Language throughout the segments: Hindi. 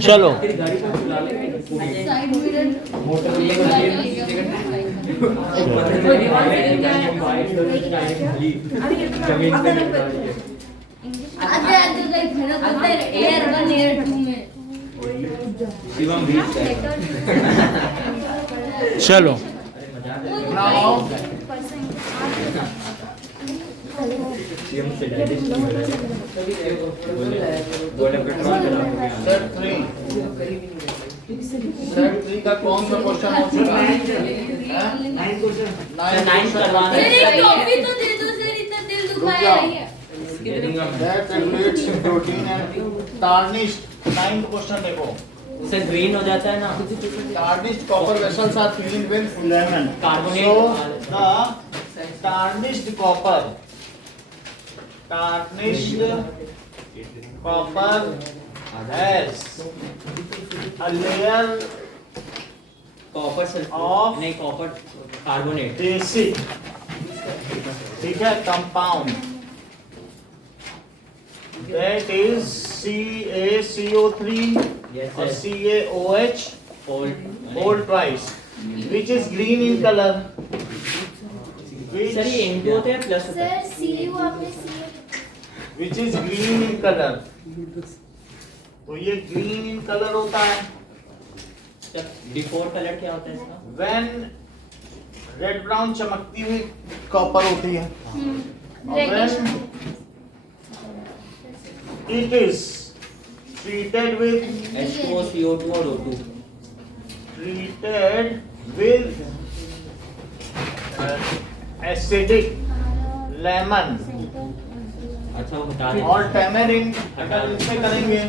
चलो साइड मिरर आधे आधे लाइक मेरा बोलता है एयर 1 एयर 2 में चलो सेट 3 का कौन सा क्वेश्चन हो चुका है? 9 करवाना सर है। एक टॉफी तो दे दो सर, इतना दिल दुखाया है That regulates protein and tarnished 9th question देखो। सर ग्रीन हो जाता है ना, Tarnished copper vessels are filled with lemon. Carbonate. So the tarnished copper has a layer copper Of- sulphate नहीं, कॉपर कार्बोनेट। basic, ठीक है, compound that is CaCO3 Yes, or sir. CaOH whole twice, which is green in color. Sir ये N2 होते हैं प्लस होता है। सर सीयू आपने सी Which is green in color. तो ये green in color होता है सर डिफॉल्ट कलर क्या होता है इसका? when red brown चमकती हुई कॉपर होती है, और when it is treated with H2O, CO2 और O2। acidic lemon अच्छा वो हटा दें। और tamarind, अगर इसमें करेंगे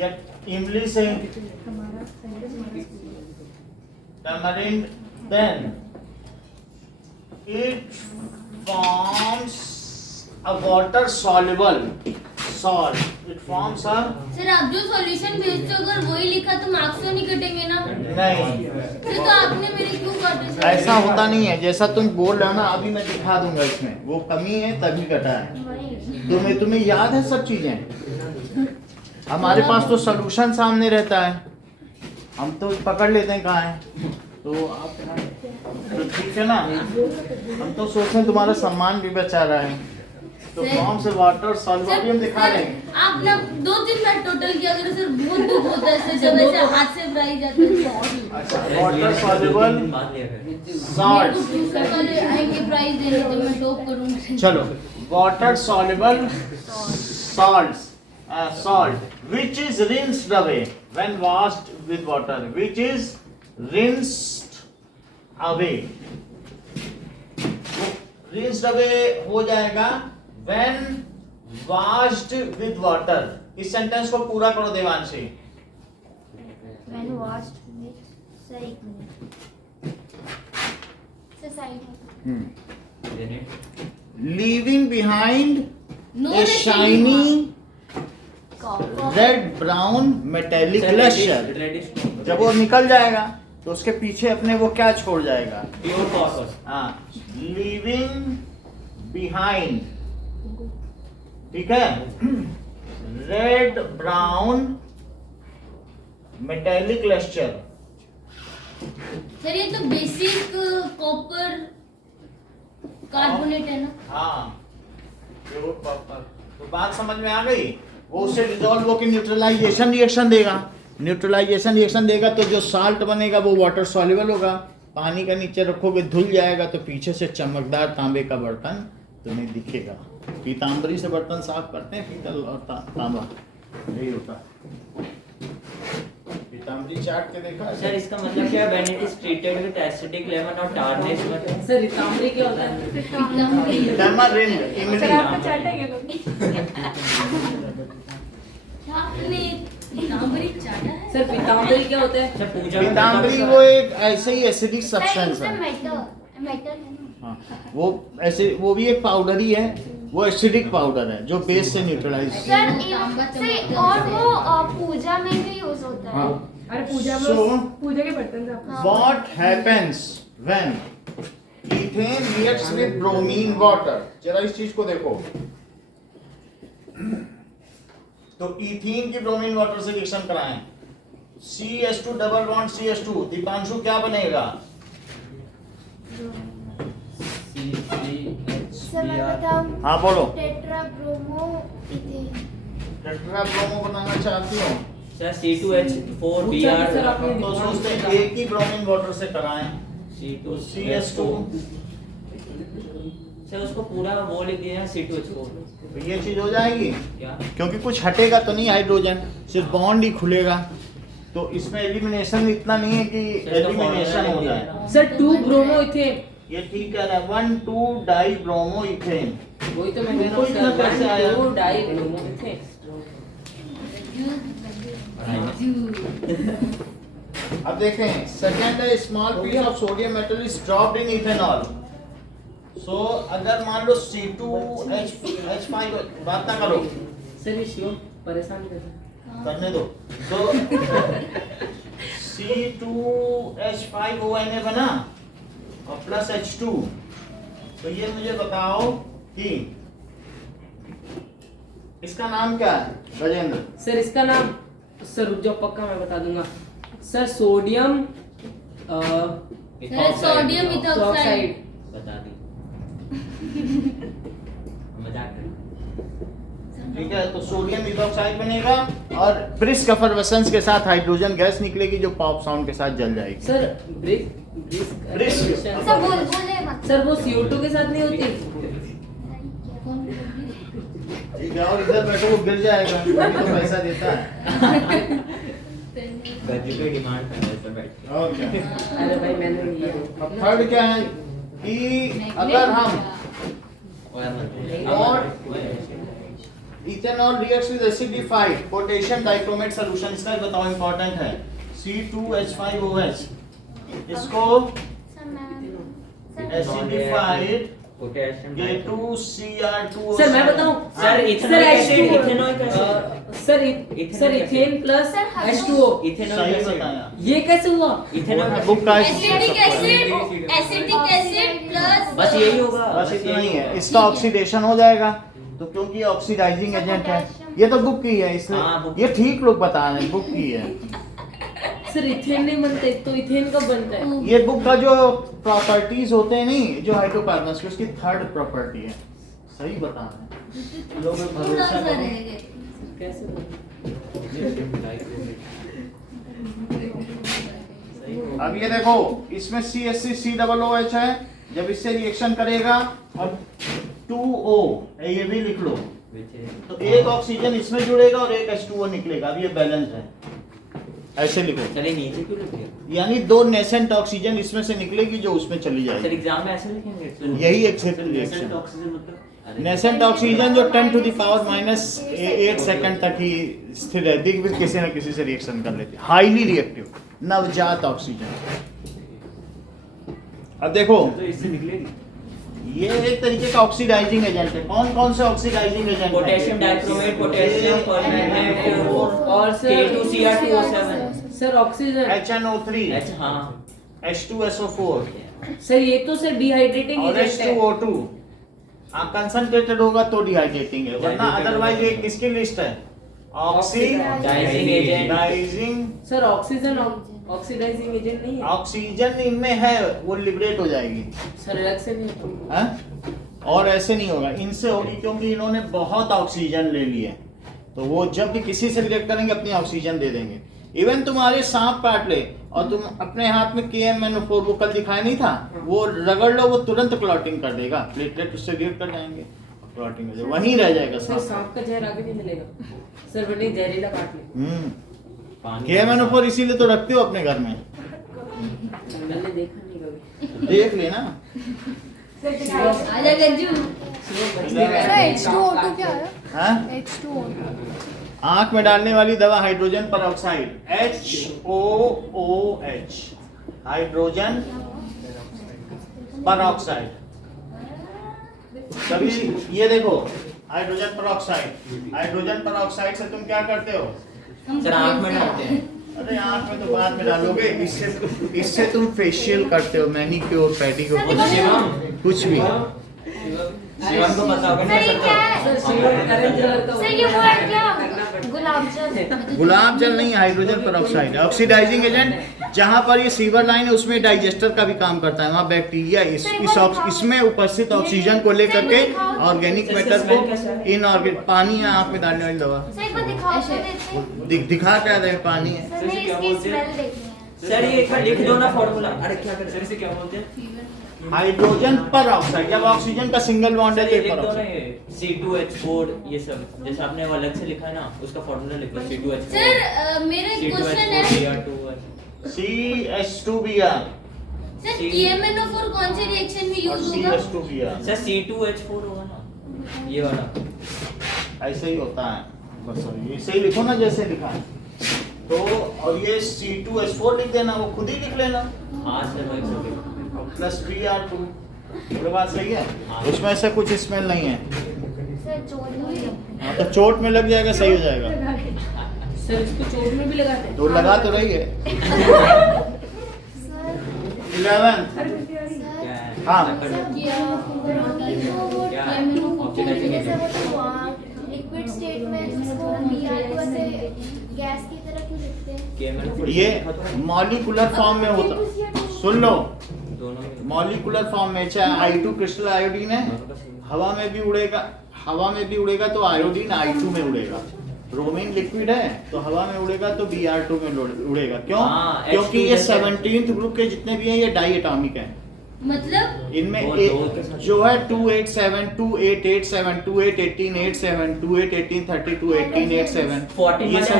या इमली से tamarind, then it forms a water soluble salt. It forms a sir आप जो सॉल्यूशन भेजते हो अगर वही लिखा तो मार्क्स तो नहीं कटेंगे ना? नहीं, फिर तो आपने मेरे क्यों काटे सर? ऐसा होता नहीं है जैसा तुम बोल रहे हो ना, अभी मैं दिखा दूंगा इसमें वो कमी है तभी कटा है। तुम्हें याद है सब चीजें? हमारे पास तो सॉल्यूशन सामने रहता है, हम तो पकड़ लेते हैं कहाँ है। तो आप तो ठीक है ना, हम तो सोचते हैं तुम्हारा सम्मान भी बचा रहा है। तो फॉर्म से वाटर सॉल्युबल हम दिखा रहे हैं। आप ना 2-3 बार टोटल किया करो सर, बहुत दुख होता है सर जब ऐसे हाथ से फ्राई जाता है। अच्छा, वाटर सॉल्युबल बात लिया कर। सॉल्ट, कल आएंगे प्राइस देने तो मैं टॉप करूंगी। चलो, water soluble salts, salt which is rinsed away when washed with water, which is rinsed away, rinsed away हो जाएगा when washed with water। इस सेंटेंस को पूरा करो Devanshi. When washed with sir एक मिनट सर साइड देने। leaving behind no a shiny red brown metallic sir luster। Reddish जब वो निकल जाएगा तो उसके पीछे अपने वो क्या छोड़ जाएगा? Pure copper. हाँ, leaving behind, ठीक है, red brown metallic luster। Sir ये तो बेसिक कॉपर कार्बोनेट है ना? हाँ, प्योर कॉपर। तो बात समझ में आ गई? वो उससे डिसॉल्व होकर न्यूट्रलाइजेशन रिएक्शन देगा, न्यूट्रलाइजेशन रिएक्शन देगा तो जो साल्ट बनेगा वो वाटर सॉल्युबल होगा। पानी का नीचे रखोगे धुल जाएगा तो पीछे से चमकदार तांबे का बर्तन तुम्हें दिखेगा। पीताम्बरी से बर्तन साफ करते हैं, पीतल और तांबा, यही होता है। पीताम्बरी चाट के देखा है? सर इसका मतलब क्या है? When it is treated with acidic lemon और टार्निश मतलब सर रितांबरी क्या होता है? टैमरिंड, इमली। सर आपको चाटेंगे लोग। आपने पीताम्बरी चाटा है? सर पीताम्बरी क्या होता है? सर पूजा में पीताम्बरी वो एक ऐसे ही एसिडिक सब्सटेंस है। मेटल हाँ, वो ऐसे वो भी एक पाउडर ही है, वो एसिडिक पाउडर है जो बेस से न्यूट्रलाइज। सर और वो पूजा में भी यूज होता है। हाँ, अरे पूजा में So- पूजा के बर्तन से आप what happens when ethane reacts with bromine water? जरा इस चीज को देखो। तो इथीन की ब्रोमीन वाटर से रिएक्शन कराएं, CH2 double bond CH2, Deepanshu क्या बनेगा? सर मैं बताऊं हाँ बोलो। Tetra bromo ethane. Tetra bromo बनाना चाहती हो सर C2H4Br सर आपने तो सोचते हैं एक ही ब्रोमीन वाटर से कराएं, तो CH2, सर उसको पूरा वो लिख दिया C2H4 तो ये चीज हो जाएगी, क्या? क्योंकि कुछ हटेगा तो नहीं हाइड्रोजन, सिर्फ बॉन्ड ही खुलेगा, तो इसमें एलिमिनेशन इतना नहीं है कि एलिमिनेशन हो जाए। Sir 2 bromo ethane. ये ठीक है ना, 1,2 डाई ब्रोमो इथेन। वही तो मैं कह रहा तुमको हूँ इतना कैसे आया? Sir 2 di bromo ethane. अब देखें, सेकंड है small piece of sodium metal is dropped in ethanol. So अगर मान लो C2H5, बात ना करो, सर ये शिवम परेशान कर रहा है। करने दो। तो C2H5ONA बना और प्लस H2, तो ये मुझे बताओ कि इसका नाम क्या है राजेंद्र? सर इसका नाम, सर रुक जाओ पक्का मैं बता दूंगा। Sir sodium sodium ethoxide. बता दी। मजाक कर। ठीक है, तो सोडियम इथॉक्साइड बनेगा और ब्रिस्क एफर्वेसेंस के साथ हाइड्रोजन गैस निकलेगी जो पॉप साउंड के साथ जल जाएगी। Sir brisk. सर बोले मत। सर वो CO2 के साथ नहीं होती। ठीक है, और इधर बैठो वो गिर जाएगा, अभी तो पैसा देता है। गज्जू की डिमांड कर रहे थे बैठ के। और क्या? अरे भाई मैंने ये अब थर्ड क्या है कि अगर हम और ethanol reacts with acidified potassium dichromate solution, इसका भी बताओ, इंपॉर्टेंट है। C2H5OH, इसको एसिडिफाइड पोटेशियम K2Cr2O7। सर मैं बताऊं sir ethanol acid, ethanol sir ethane plus H2O। सही बताया। ये कैसे हुआ? इथेनॉल बुक का एसिटिक एसिड प्लस बस यही होगा। बस इतना ही है, इसका ऑक्सीडेशन हो जाएगा, तो क्योंकि ऑक्सीडाइजिंग एजेंट है। ये तो बुक की है, इसलिए हाँ, बुक। ये ठीक लोग बता रहे हैं, बुक की है। सर इथेन नहीं बनते तो इथेन कब बनता है? ये बुक का जो प्रॉपर्टीज होते हैं नहीं, जो हाइड्रोकार्बन्स की, उसकी थर्ड प्रॉपर्टी है। सही बता रहे हैं लोग, थोड़ा भरोसा सा करो। रहेगा। कैसे अब ये देखो, इसमें CH3COOH है, जब इससे रिएक्शन करेगा अब 2O, ये भी लिख लो, तो एक ऑक्सीजन इसमें जुड़ेगा और एक H2O निकलेगा। अब ये बैलेंस है, ऐसे लिखो, चलिए नीचे क्यों लिख दिया? यानी 2 नेसेंट ऑक्सीजन इसमें से निकलेगी जो उसमें चली सर जाएगी। एग्जाम में ऐसे लिखेंगे? यही एक्सेप्ट रिएक्शन। नेसेंट ऑक्सीजन मतलब? अरे नेसेंट ऑक्सीजन जो 10⁻⁸ सेकंड तक ही स्थिर रहती है, फिर किसी न किसी से रिएक्शन कर लेती है। हाईली रिएक्टिव नवजात ऑक्सीजन। अब देखो, तो इससे निकलेगी ये एक तरीके का ऑक्सीडाइजिंग एजेंट है। कौन कौन से oxidising agent? Potassium dichromate, potassium permanganate और sir K2Cr2O7। Sir oxygen HNO3, अच्छा हाँ। H2SO4 सर ये तो सर डिहाइड्रेटिंग और एजेंट है। H2O2। कंसंट्रेटेड होगा तो डिहाइड्रेटिंग है, वरना अदरवाइज ये किसकी लिस्ट है? Oxidizing agent। Oxidizing. Sir oxygen oxidizing agent नहीं है? ऑक्सीजन इनमें है, वो लिबरेट हो जाएगी। सर अलग से नहीं होता। हैं? और ऐसे नहीं होगा, इनसे होगी, क्योंकि इन्होंने बहुत ऑक्सीजन ले लिए, तो वो जब भी किसी से रिएक्ट करेंगे अपनी ऑक्सीजन दे देंगे। इवन तुम्हारे सांप काट ले और तुम अपने हाथ में KMnO4, वो कल दिखाया नहीं था, वो रगड़ लो, वो तुरंत क्लॉटिंग कर देगा, प्लेटलेट उससे रिएक्ट कर जाएंगे, क्लॉटिंग हो जाएगा, वहीं रह जाएगा सर सांप। सांप का जहर आगे नहीं मिलेगा सर, बने जहरीला काट ले। KMnO4 इसीलिए तो रखते हो अपने घर में, मैंने देखा नहीं कभी। देख लेना। आजा गज्जू। H2O2 क्या है? हाँ? H2O2 आंख में डालने वाली दवा hydrogen peroxide, HOOH, hydrogen peroxide. कभी ये देखो, हाइड्रोजन परऑक्साइड से तुम क्या करते हो? सर आँख में डालते हैं। अरे आंख में तो बाद में डालोगे, इससे तुम फेशियल करते हो, मैनिक्योर, पेडिक्योर, कुछ भी। शिवम को पता होगा ना सर ये क्या है? सर शिवम अरेंज कलर का सर ये वो है क्या? गुलाब जल नहीं, हाइड्रोजन पेरोक्साइड है, ऑक्सीडाइजिंग एजेंट। जहाँ पर ये सीवर लाइन है उसमें डाइजेस्टर का भी काम करता है, वहाँ बैक्टीरिया इसमें उपस्थित ऑक्सीजन को लेकर के ऑर्गेनिक मैटर को इनऑर्गेनिक, पानी है आँख में डालने वाली दवा, दिखा क्या दे, पानी है। सर ये एक बार लिख दो ना फॉर्मूला। अरे क्या कर सर, इसे क्या बोलते हैं? हाइड्रोजन पर ऑक्साइड, जब ऑक्सीजन का सिंगल बॉन्ड है सर तो ये पर लिख दो ना, ऑक्साइड। ये C2H4 ये सब जैसे आपने वो अलग से लिखा है ना, उसका फॉर्मूला लिखो C2H4। सर मेरा एक क्वेश्चन है C2H4 CH2Br सर, TMNO4 कौन से रिएक्शन में और यूज होगा? CH2Br सर C2H4 होगा ना, ये वाला। ऐसे ही होता है, बस ऐसे ही लिखो ना जैसे लिखा है तो, और ये C2H4 लिख देना, वो खुद ही लिख लेना, हाँ सर वही सब। Plus Br2। ये बात सही है, उसमें से कुछ स्मेल नहीं है। हाँ तो चोट में लग जाएगा, सही हो जाएगा। सर इसको चोट में भी लगाते हैं। तो लगा तो रही है। 11 क्या है? हाँ। लिक्विड स्टेट में इसको Br2 ऐसे गैस की तरह क्यों लिखते हैं? ये मॉलिक्यूलर फॉर्म में होता, सुन लो, मॉलिक्यूलर फॉर्म में, चाहे I2 क्रिस्टल आयोडीन है, हवा में भी उड़ेगा तो आयोडीन I2 में उड़ेगा। ब्रोमीन लिक्विड है तो हवा में उड़ेगा तो Br2 में उड़ेगा। क्यों? क्योंकि ये 17th ग्रुप के जितने भी हैं ये डाई एटॉमिक हैं। मतलब इनमें जो है 287, 2887, 2818, 87, 2818, 32, 1887, ये सब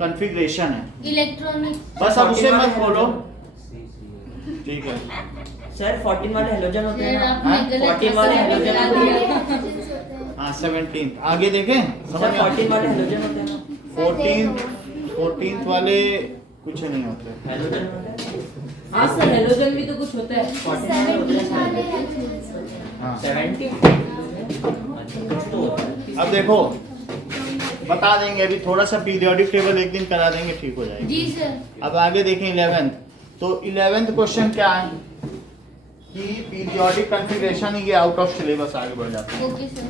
कॉन्फ़िगरेशन है। इलेक्ट्रॉनिक। बस अब उसे मत खोलो, ठीक है। सर 14 वाले हेलोजन होते हैं सर, ना, आपने गलत 14 वाले आंसर हेलोजन बता होते दिया। हैं। हाँ 17th आगे देखें, समझ सर में आ- 14 वाले हेलोजन होते हैं ना, 14th वाले कुछ नहीं होते। हेलोजन होते हैं। हाँ सर, हेलोजन भी तो कुछ होता है। 14 वाले होते हैं हाँ 70। अब देखो बता देंगे, अभी थोड़ा सा पीरियोडिक टेबल एक दिन करा देंगे, ठीक हो जाएगी। जी सर। अब आगे देखें 11th। तो 11th क्वेश्चन क्या है कि पीरियोडिक कॉन्फ़िगरेशन, ये आउट ऑफ सिलेबस, आगे बढ़ जाते हैं। Okay sir.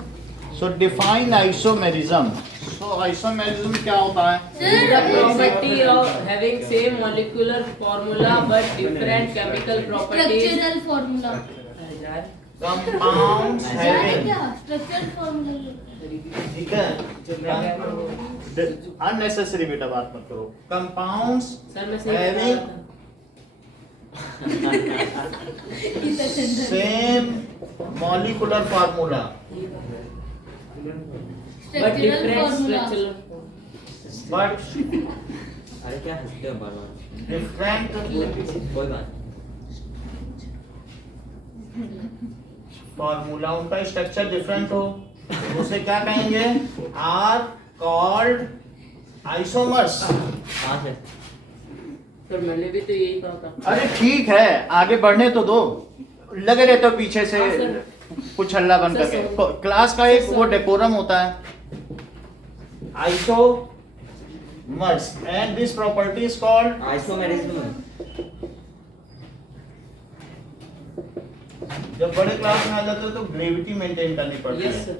So define isomerism. So isomerism क्या होता है? The property of having same molecular formula but different chemical properties. Structural formula. Compounds having, क्या स्ट्रक्चरल फार्मूला? ठीक है, अननेसेसरी बेटा बात मत करो। कंपाउंड्स सर मैं सही हैविंग बता same molecular formula but structural different formula. structural. But अरे क्या हंसते हो बार-बार? डिफरेंट कोई बात फार्मूला, उनका स्ट्रक्चर डिफरेंट हो तो उसे क्या कहेंगे? Are called isomers. हाँ सर। सर मैंने भी तो यही कहा था। अरे ठीक है, आगे बढ़ने तो दो, लगे रहते हो पीछे से हाँ, सर। कुछ हल्ला बन सर, करके। सर। क्लास का एक सर, वो सर। डेकोरम होता है, isomers, and this property is called isomerism. जब बड़े क्लास में आ जाते हो तो ग्रेविटी मेंटेन करनी पड़ती यस है। सर।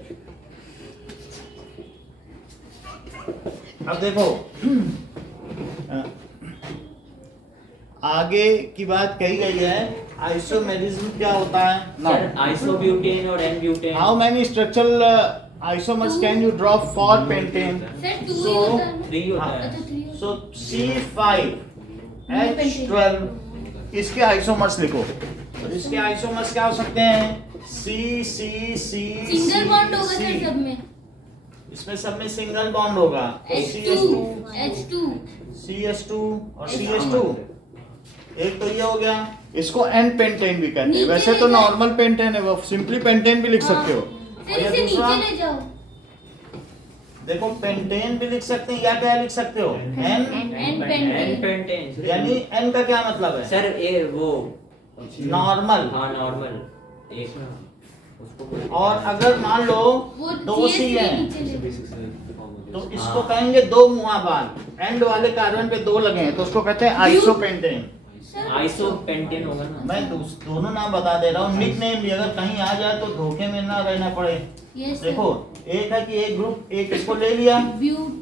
अब देखो आगे की बात कही गई है, आइसोमेरिज्म क्या होता है? सर आइसोब्यूटेन और N-butane. How many structural isomers can you draw for pentane? Sir 2 he So, होता है ना? 3 होता हाँ। है। अच्छा 3 होता सो C5H12 इसके आइसोमर्स लिखो। इसके आइसोमर्स क्या हो सकते हैं? C C C है। सिंगल बॉन्ड होगा सर सब में। इसमें सब में सिंगल बॉन्ड होगा। H2 H2 CS2 और CS2, एक तो ये हो गया। इसको एन पेंटेन भी कहते हैं। नीचे वैसे ले तो जाओ। नॉर्मल पेंटेन है, वो सिंपली पेंटेन भी लिख सकते हो। सर और ये इसे दूसरा, नीचे ले जाओ। देखो पेंटेन भी लिख सकते हैं या क्या लिख सकते हो? N, N pentane. एन-पेंटेन। यानी एन का क्या मतलब है? सर ये वो नॉर्मल। हाँ नॉर्मल एक उसको बोलते हैं। और अगर मान लो वो दो सी CS है नीचे ले जाओ। तो इसको कहेंगे दो मुआ बाल, एंड वाले कार्बन पे दो लगे हैं तो उसको कहते हैं आइसोपेंटेन। आइसो पेंटेन होगा ना। मैं दोनों नाम बता दे रहा हूँ, निक नेम भी अगर कहीं आ जाए तो धोखे में ना रहना पड़े। यस देखो एक है कि एक ग्रुप एक इसको ले लिया, ब्यूट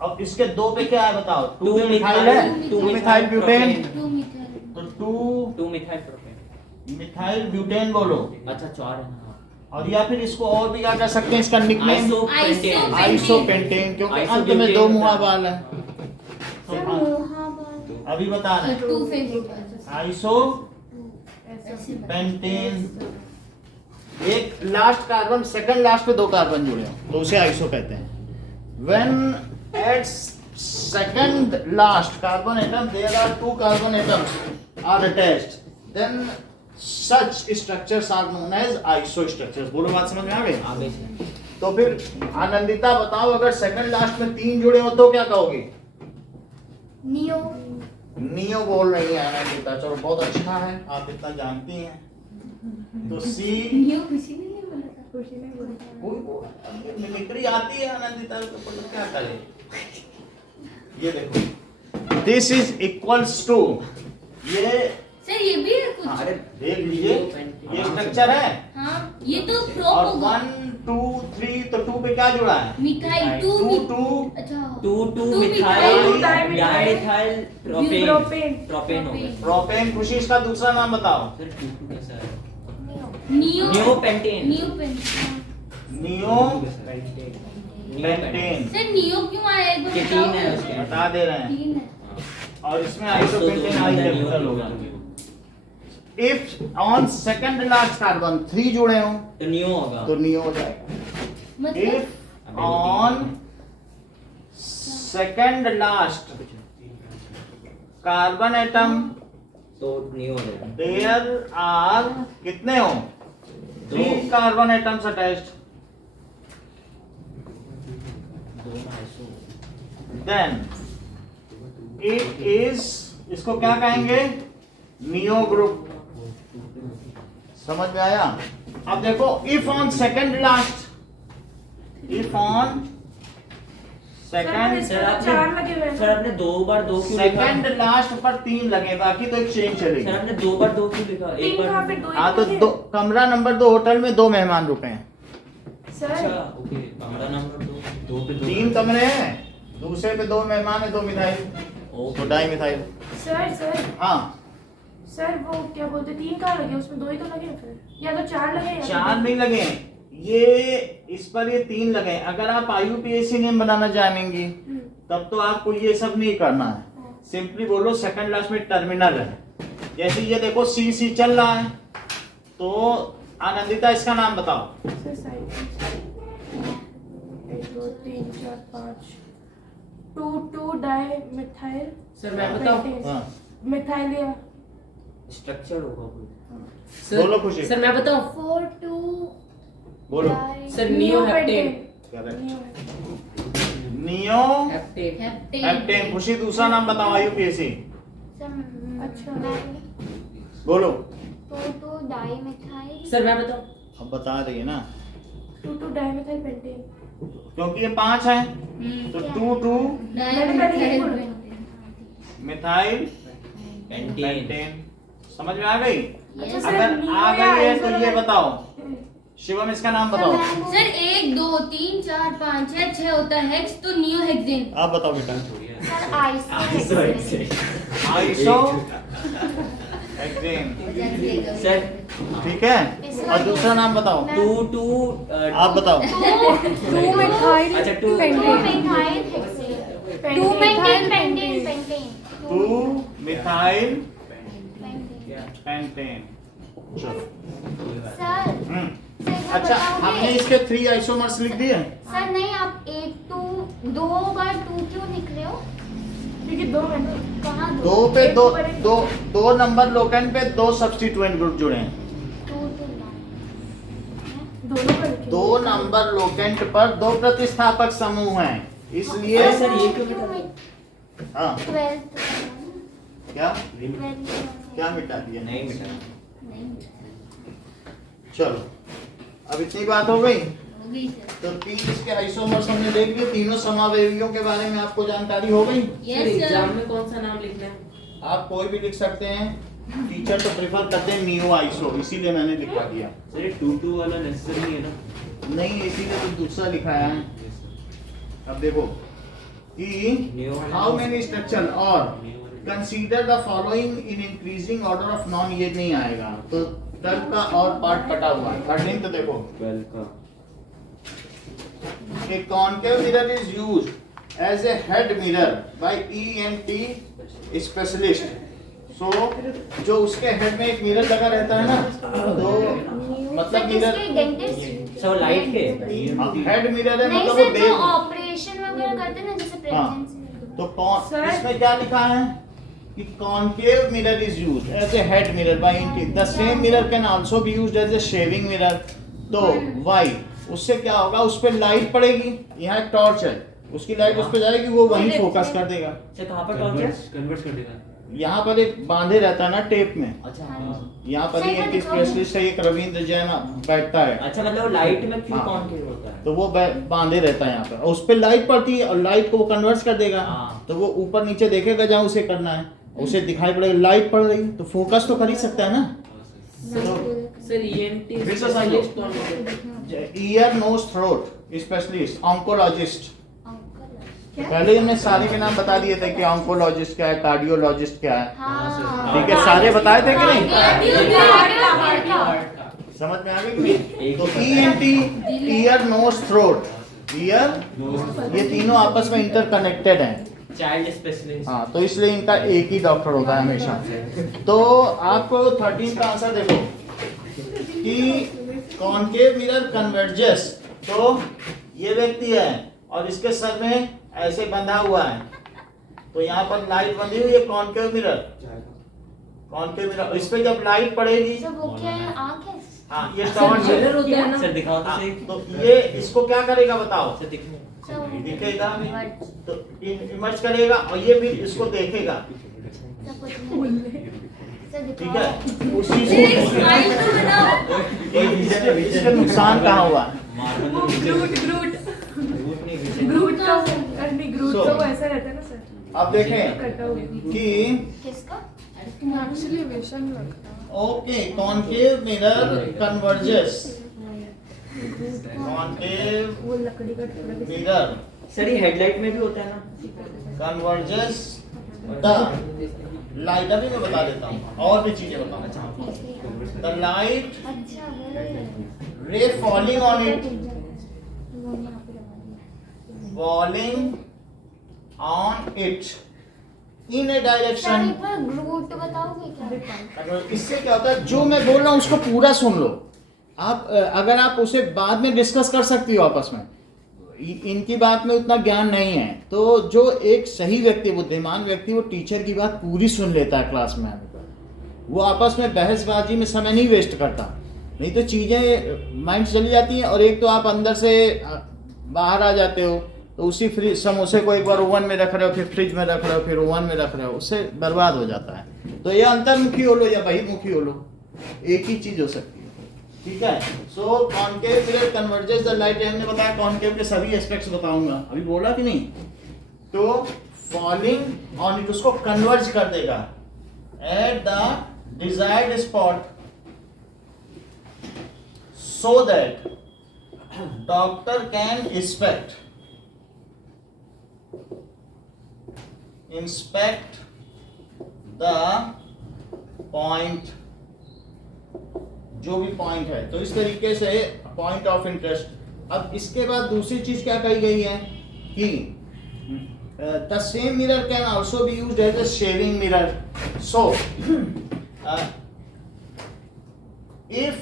अब इसके दो पे क्या है बताओ? 2 2 मिथाइल है, 2 मिथाइल ब्यूटेन, टू मिथाइल तो 2 मिथाइल प्रोपेन। मिथाइल ब्यूटेन बोलो। अच्छा 4 है ना। और या फिर इसको और भी क्या कर सकते हैं, इसका nick name iso pentane. Isopentane, क्योंकि आइसो अंत में ब्यूटेन दो होता मुहा है। बाल है। तो सर मोहाबाद अभी बता रहे हैं, टू फेस आइसो पेंटेन, एक लास्ट कार्बन सेकंड लास्ट पे दो कार्बन जुड़े हो तो उसे आइसो कहते हैं। When at second last carbon atom there are 2 carbon atoms are attached, then such structures are known as iso structures. बोलो बात समझ में आ गई? आगे से तो फिर आनंदिता बताओ, अगर सेकंड लास्ट में 3 जुड़े हो तो क्या कहोगे? नियो नियो बोल रही है आनंदिता, चलो बहुत अच्छा है, आप इतना जानती हैं। तो सी न्यू खुशी नहीं बोला था। खुशी नहीं बोलता कोई मिमिक्री आती है आनंदिता को, तो क्या करे? ये देखो, दिस इज इक्वल्स टू, ये सर ये भी है कुछ। अरे देख लीजिए, ये स्ट्रक्चर है हाँ ये तो और प्रोप होगा। 1 2 3 तो 2 पे क्या जुड़ा है? मिथाइल 2 2 अच्छा 2 2 methyl methyl dimethyl propane. Propane. Propane हो गया। प्रोपेन। खुशी इसका दूसरा नाम बताओ। सर 2 कैसा है? Neo neo pentane. Neo pen neo pentane, sir neo क्यों आया एक बार ये बताओ। 3 है उसके। बता दे रहे हैं। 3 है। और इसमें आइसोपेंटेन आई कैपिटल होगा। If on second last carbon 3 जुड़े हो तो नियो होगा। तो नियो हो जाएगा। मतलब if on second last carbon atom तो नियो हो जाएगा। देयर आर कितने हो? 3 carbon atoms attached, 2 iso. Then it is, इसको क्या कहेंगे? Neo group. समझ में आया? अब देखो, if on second last, if on second sir आपने 2 बार 2 क्यों लिखा? सेकंड लास्ट पर 3 लगे, बाकी तो एक चेंज चलेगी। सर आपने 2 बार 2 क्यों लिखा? एक बार। हाँ तो कमरा नंबर 2 होटल में 2 मेहमान रुके हैं, अच्छा ओके, कमरा नंबर 2 पे 2। 3 कमरे हैं, दूसरे पे 2 मेहमान है, 2 मिथाइल, तो डाई मिथाइल। सर हाँ सर वो क्या बोलते 3 कहाँ लगे? उसमें 2 ही तो लगे फिर, या तो 4 लगे या 4 नहीं लगे हैं, ये इस पर ये 3 लगे। अगर आप IUPAC नेम बनाना जानेंगी तब तो आपको ये सब नहीं करना है, सिंपली बोलो सेकंड लास्ट में टर्मिनल है। जैसे ये देखो CC चल रहा है, तो आनंदिता इसका नाम बताओ। Sir side 1 2 3 4 5 2 di methyl. Sir मैं बताऊं? हाँ मिथाइल या स्ट्रक्चर होगा कोई। सर बोलो खुशी। सर मैं बताऊं? 4 2 बोलो। Sir neo heptane. Neo heptane. Heptane. खुशी दूसरा नाम बताओ IUPAC। अच्छा। बोलो। 2 डाई मिथाइल। सर मैं बताऊं? अब बता रही है ना, 2 डाई मिथाइल पेंटेन। क्योंकि ये 5 है तो 2 मिथाइल पेंटेन। समझ में आ गई? अच्छा सर, अगर नियो आ या गई है तो आइसो ये बताओ, शिवम इसका नाम बताओ। सर 1 2 3 4 5 6 6 होता है हेक्स, तो नियो हेक्सेन। आप बताओ बेटा। Sir iso iso hexane, sir ठीक है। और दूसरा नाम बताओ, 2 आप बताओ। 2 मिथाइल अच्छा 2 2 methyl hexane. 2 pentane pentane pentane 2 methyl pentane. Pentane. चलो। सर अच्छा, हमने इसके 3 आइसोमर्स लिख दिए। सर नहीं, आप 2 बार 2 क्यों लिख रहे हो? क्योंकि 2 मैंने कहाँ 2 पे 2 नंबर लोकेंट पे 2 सब्स्टिट्यूएंट ग्रुप जुड़े हैं। 2 दोनों का लिखे। 2 नंबर लोकेंट पर 2 प्रतिस्थापक समूह हैं, इसलिए सर ये क्यों मिटा? हाँ 12th क्या मिटा दिया? नहीं मिटा। चलो, अब इतनी बात हो गई। हो गई सर। तो 3 इसके आइसोमर्स हमने देख लिए, तीनों समावेवियों के बारे में आपको जानकारी हो गई। Sir yes exam sir. में कौन सा नाम लिखना है? आप कोई भी लिख सकते हैं, टीचर तो प्रेफर करते हैं नियो आईसो, इसीलिए मैंने लिखा दिया। सर ये 2 वाला नेसेसरी नहीं है ना? नहीं, इसीलिए तो दूसरा लिखाया है। अब देखो कि हाउ मेनी स्ट्रक्चर और consider the following in increasing order of non, ये नहीं आएगा। तो 12 का और पार्ट कटा हुआ है। थर्ड लिंक तो देखो 12 का A concave mirror is used as a head mirror by ENT specialist. So जो उसके हेड में एक मिरर लगा रहता है ना, तो मतलब मिरर डेंटिस्ट सर लाइट के हेड मिरर है, नहीं मतलब वो सर, जो बेस। ऑपरेशन वगैरह करते हैं ना, जैसे हाँ, प्रेगनेंसी तो कौन Sir? इसमें क्या लिखा है कि concave mirror is used as a head mirror by ENT. The same mirror can also be used as a shaving mirror. तो why? उससे क्या होगा, उस पर लाइट पड़ेगी, यहाँ एक टॉर्च है, उसकी लाइट उस पर जाएगी, वो वहीं फोकस कर देगा। सर कहाँ पर टॉर्च है? कन्वर्ट कर देगा। यहाँ पर एक बांधे रहता है ना टेप में, अच्छा यहाँ पर सही ही एक बात है। स्पेशलिस्ट है, एक रविंद्र जैन बैठता है, अच्छा, मतलब वो लाइट में क्यों हाँ। कॉन्केव होता है? तो वो बांधे रहता है यहाँ पर, और उस पर लाइट पड़ती है और लाइट को वो कन्वर्ट कर देगा। हाँ। तो वो ऊपर नीचे देखेगा जहाँ उसे करना है, उसे दिखाई पड़ेगा लाइट पड़ रही, तो फोकस तो कर ही सकता है ना। सर ENT फिर से समझ लो। स्पेशलिस्ट कौन है? Ear nose throat specialist, oncologist. पहले ही हमने सारे के नाम बता दिए थे कि ऑन्कोलॉजिस्ट क्या है, कार्डियोलॉजिस्ट क्या है, हाँ ठीक है, सारे बताए थे कि नहीं? हाँ। समझ में आ गई कि नहीं? तो ENT, ear nose throat, year, ये तीनों आपस में इंटरकनेक्टेड हैं। Child specialist. हाँ, तो इसलिए इनका एक ही डॉक्टर होता है हमेशा। तो आपको 13 का आंसर देखो कि कॉनकेव मिरर कन्वर्जेस, तो ये व्यक्ति है और इसके सर में ऐसे बंधा हुआ है, तो यहाँ पर लाइट बंधी हुई है, कॉनकेव मिरर, कॉनकेव मिरर, इस पे जब लाइट पड़ेगी, सर वो क्या है, आँख है? हाँ ये टॉर्च मिरर है, होता है ना। सर दिखाओ तो हाँ, सही। तो ये इसको क्या करेगा बताओ, सर दिखने। दिखेगा, तो इमर्ज करेगा और ये भी इसको देखेगा, सर कुछ नहीं। सर ठीक दिखाओ। है, उसी से स्माइल तो बनाओ। इसका नुकसान कहाँ हुआ है? ग्रूट का नहीं, ग्रूट So- का वो ऐसा रहता है ना सर, अब देखें कटा हुआ। कि किसका? एक्चुअली विजन लगता है। Okay, concave mirror converges, concave वो लकड़ी का टुकड़ा भी- मिरर सर ये हेडलाइट में भी होता है ना? कन्वर्जेस द लाइट, अभी मैं बता देता हूँ और भी चीजें बताऊँ। द लाइट अच्छा वो रे फॉलिंग ऑन इट, वो यहाँ पे लगा दिया। Falling on it in A sir direction. एक बार ग्रूट बताओगे क्या? इससे क्या होता है, जो मैं बोल रहा हूँ उसको पूरा सुन लो आप, अगर आप उसे बाद में डिस्कस कर सकती हो आपस में, इनकी बात में उतना ज्ञान नहीं है, तो जो एक सही व्यक्ति, बुद्धिमान व्यक्ति, वो टीचर की बात पूरी सुन लेता है क्लास में आने पर, वो आपस में बहसबाजी में समय नहीं वेस्ट करता, नहीं तो चीज़ें माइंड चली जाती हैं, और एक तो आप अंदर से बाहर आ जाते हो, तो उसी फ्रिज समोसे को एक बार ओवन में रख रहे हो, फिर फ्रिज में रख रहे हो, फिर ओवन में रख रहे हो, उससे बर्बाद हो जाता है। तो ये अंतर्मुखी हो लो या बहिर्मुखी हो लो, एक ही चीज हो सकती है, ठीक है। So concave mirror converges the light, हमने बताया कॉनकेव के सभी एस्पेक्ट्स बताऊंगा, अभी बोला कि नहीं। तो फॉलिंग ऑन इट, उसको कन्वर्ज कर देगा at the desired spot, so that doctor can inspect the point, जो भी पॉइंट है, तो इस तरीके से पॉइंट ऑफ इंटरेस्ट। अब इसके बाद दूसरी चीज क्या कही गई है कि the same mirror can also be used as a shaving mirror. So if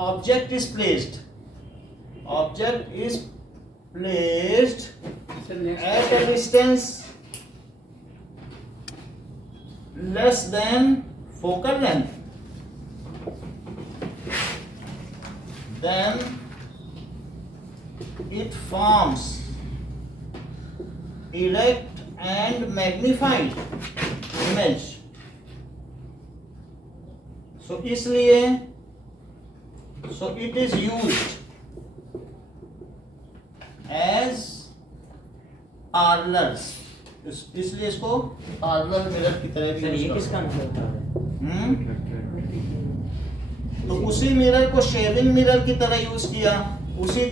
object is placed at a distance less than focal length, then it forms erect and magnified image. So इसलिए so it is used as parlors, इसलिए इसको पैरेलल मिरर की तरह भी सर यूज ये कर किसका आंसर बता रहे हैं? तो उसी मिरर को शेविंग मिरर की तरह यूज किया, उसी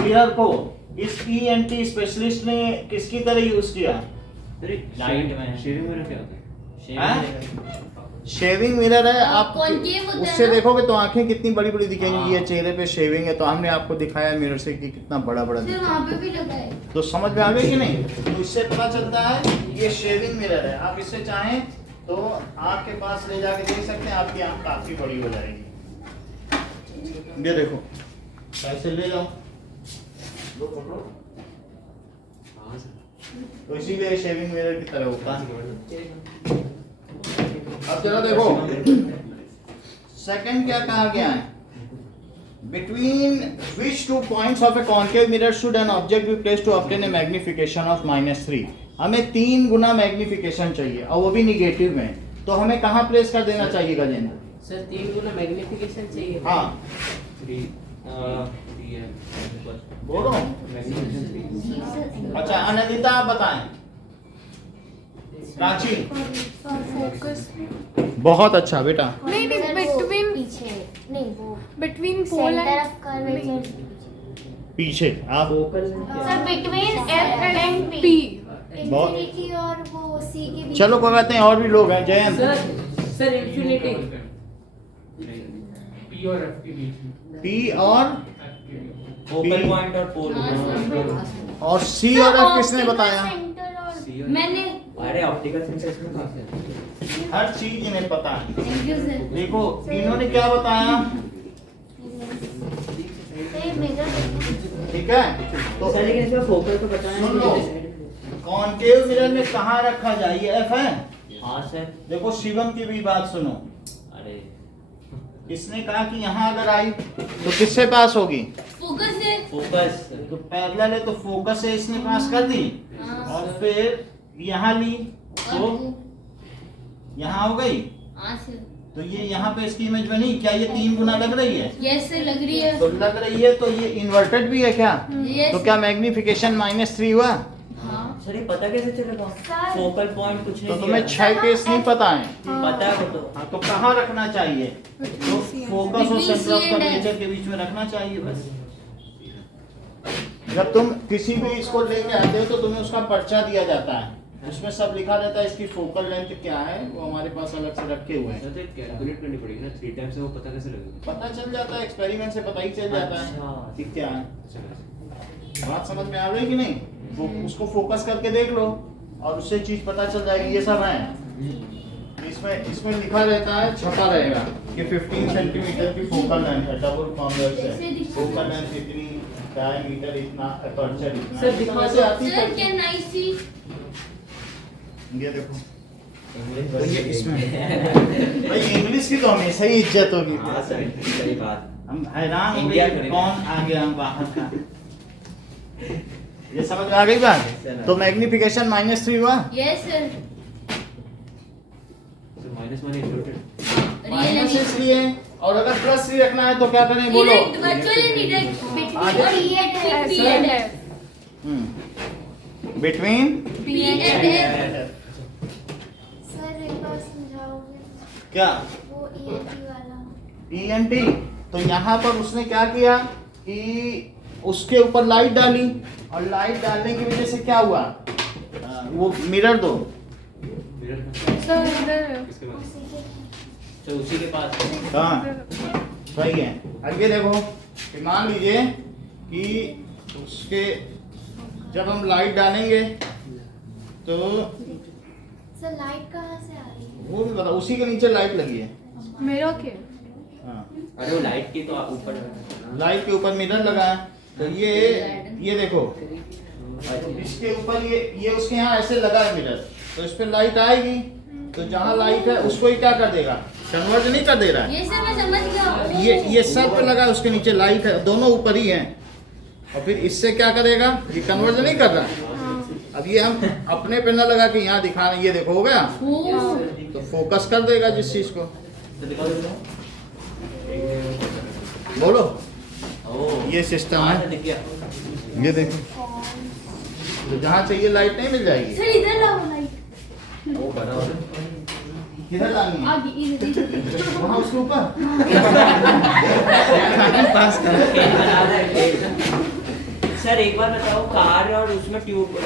मिरर को इस ENT स्पेशलिस्ट ने किसकी तरह यूज किया? लाइट में शेविंग मिरर क्या होता है? शेविंग मिरर है। आप concave होता है उससे ना? देखोगे तो आंखें कितनी बड़ी बड़ी दिखेंगी। ये चेहरे पे शेविंग है तो हमने आपको दिखाया मिरर से कि कितना बड़ा बड़ा सर दिखता है। वहाँ पे भी लगा है। तो समझ में आ गई कि नहीं? तो इससे पता चलता है ये शेविंग मिरर है। आप इससे चाहें तो आँख के पास ले जाके देख सकते हैं, आपकी आँख काफी बड़ी हो जाएगी। ये देखो ऐसे ले जाओ, लो पकड़ो। हाँ सर। तो इसीलिए शेविंग मिरर की तरह होता है। अब जरा देखो सेकंड क्या कहा गया है? Between which two points of a concave mirror should an object be placed to obtain a magnification of -3? हमें 3 गुना मैग्निफिकेशन चाहिए और वो भी निगेटिव में। तो हमें कहाँ प्लेस कर देना चाहिए गजेंद्र? सर 3 गुना मैग्निफिकेशन चाहिए। हाँ 3 है बोलो। मैग्नीफिकेशन 3। अच्छा अनंदिता आप बताएं। प्राची फोकस बहुत अच्छा बेटा। नहीं नहीं सर, वो बिटवीन पीछे नहीं वो between pole centre and of curvature पीछे आप focal sir between F and P P। Infinity और वो C के बीच चलो कोई बात नहीं, और भी लोग हैं। जयंत सर इंफिनिटी P और F के बीच में। P और फोकल पॉइंट और पोल। और C और F किसने बताया? सेंटर और C और मैंने अरे ऑप्टिकल सेंसर इसमें कहाँ से है? हर चीज इन्हें पता है। Thank you sir. देखो इन्होंने क्या बताया, मिरर ठीक है? तो सर लेकिन इसमें फोकल तो बताया सुन लो, नहीं। कॉन्केव मिरर में कहाँ रखा जाए? ये F है। हाँ सर। देखो शिवम की भी बात सुनो। अरे इसने कहा कि यहाँ अगर आई तो किससे पास होगी? फोकस है। फोकस तो पैरेलल है तो फोकस से इसने पास कर दी हाँ। और फिर यहाँ ली तो यहाँ हो गई। हाँ सर। तो ये यहाँ पे इसकी इमेज बनी। क्या ये 3 गुना लग रही है? यस सर लग रही है। तो लग रही है तो ये इन्वर्टेड भी है क्या? यस। तो क्या मैग्निफिकेशन -3 हुआ? हाँ। सर ये पता कैसे चलेगा? सर। फोकल पॉइंट कुछ नहीं तो तुम्हें दिया। 6 केस नहीं पता है। पता है वो तो। हाँ तो कहाँ रखना चाहिए? तो फोकस और Between centre of C and F। Curvature के बीच में रखना चाहिए बस। जब तुम किसी भी इसको लेके आते हो तो तुम्हें उसका पर्चा दिया जाता है, उसमें सब लिखा रहता है इसकी फोकल लेंथ क्या है, वो हमारे पास अलग से रखे हुए हैं। सर तो कैलकुलेट करनी पड़ेगी ना 3 टाइम्स से, वो पता कैसे लगेगा? पता चल जाता है, एक्सपेरिमेंट से पता ही चल जाता है अच्छा। कि क्या है। अच्छा बात समझ में आ रही कि नहीं? वो उसको फोकस करके देख लो और उससे चीज पता चल जाएगी। ये सब है इसमें लिखा रहता है, छपा रहेगा कि 15 सेंटीमीटर की फोकल लेंथ है, डबल कॉन्वेक्स है, फोकल लेंथ इतनी, डायमीटर इतना, अपर्चर इतना। सर, दिखा ऐसे दो। आती सर है। कैन आई सी? ये देखो तो ये इसमें भाई इंग्लिश की तो हमेशा ही इज्जत होगी। हाँ सर सही बात। हम हैरान हो इंडिया गए में। कौन आ गया हम बाहर का। ये समझ में आ गई बात? तो मैग्निफिकेशन -3 हुआ। Yes sir. Sir -1 inverted. Minus इसलिए, और अगर +3 रखना है तो क्या करें बोलो? डायरेक्ट वर्चुअली डायरेक्ट आगे? P and F। Between P and F। Sir एक बार समझाओगे क्या वो ENT वाला? ENT? तो यहाँ पर उसने क्या किया कि उसके ऊपर लाइट डाली और लाइट डालने की वजह से क्या हुआ, वो मिरर दो मिरर सर इधर किसके पास? उसी के तो उसी के पास। हाँ सही है। आगे देखो कि मान लीजिए कि उसके जब हम लाइट डालेंगे तो सर लाइट कहाँ से आ रही है? वो भी बता, उसी के नीचे लाइट लगी है। मेरा के हाँ अरे वो लाइट की तो ऊपर। लाइट के ऊपर मिरर लगा है तो ये देखो इसके ऊपर ये उसके यहाँ ऐसे लगा है मिरर, तो इस पे लाइट आएगी तो जहाँ लाइट है उसको ही क्या कर देगा, कन्वर्ट नहीं कर दे रहा है। ये सर मैं समझ गया। ये सर पे लगा है, उसके नीचे लाइट है, दोनों ऊपर ही हैं और फिर इससे क्या करेगा, ये कन्वर्ट नहीं कर रहा है। अब ये हम अपने पे न लगा कि यहाँ दिखा रहे हैं, ये देखो हो गया तो फोकस कर देगा जिस चीज को। तो दिखाओ दिखाओ। बोलो ओह ये सिस्टम हाँ है, सर दिख गया। ये देखो तो जहाँ चाहिए लाइट नहीं मिल जाएगी। सर इधर लाओ लाइट। वो बराबर किधर लानी है? आगे इधर वहाँ उसके ऊपर। पास कर। खेल बना रहा है खेल। सर एक बार बताओ, कार और उसमें ट्यूब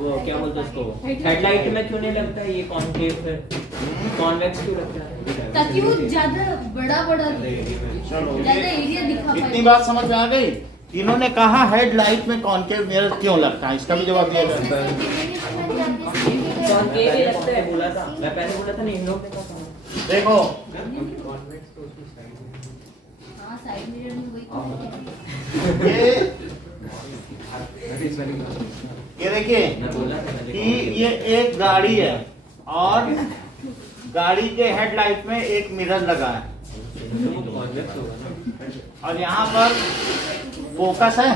वो क्या बोलते हैं उसको, हेडलाइट में क्यों नहीं लगता ये कॉन्केव है, कॉन्वेक्स क्यों लगता है? ताकि वो ज्यादा बड़ा चलो ज्यादा एरिया दिखा इतनी पाए। बात समझ में आ गई। इन्होंने कहा हेडलाइट में कॉन्केव मिरर क्यों लगता है, इसका भी जवाब दिया जाए। कॉन्केव ही लगता है, बोला था मैं पहले, बोला था नहीं इन लोग ने कहा था। देखो हाँ साइड मिरर में वही ये देखिए मैं बोला था कि ये एक गाड़ी है और गाड़ी के हेडलाइट में एक मिरर लगा है कॉन्वेक्स होगा ना। और यहाँ पर फोकस है,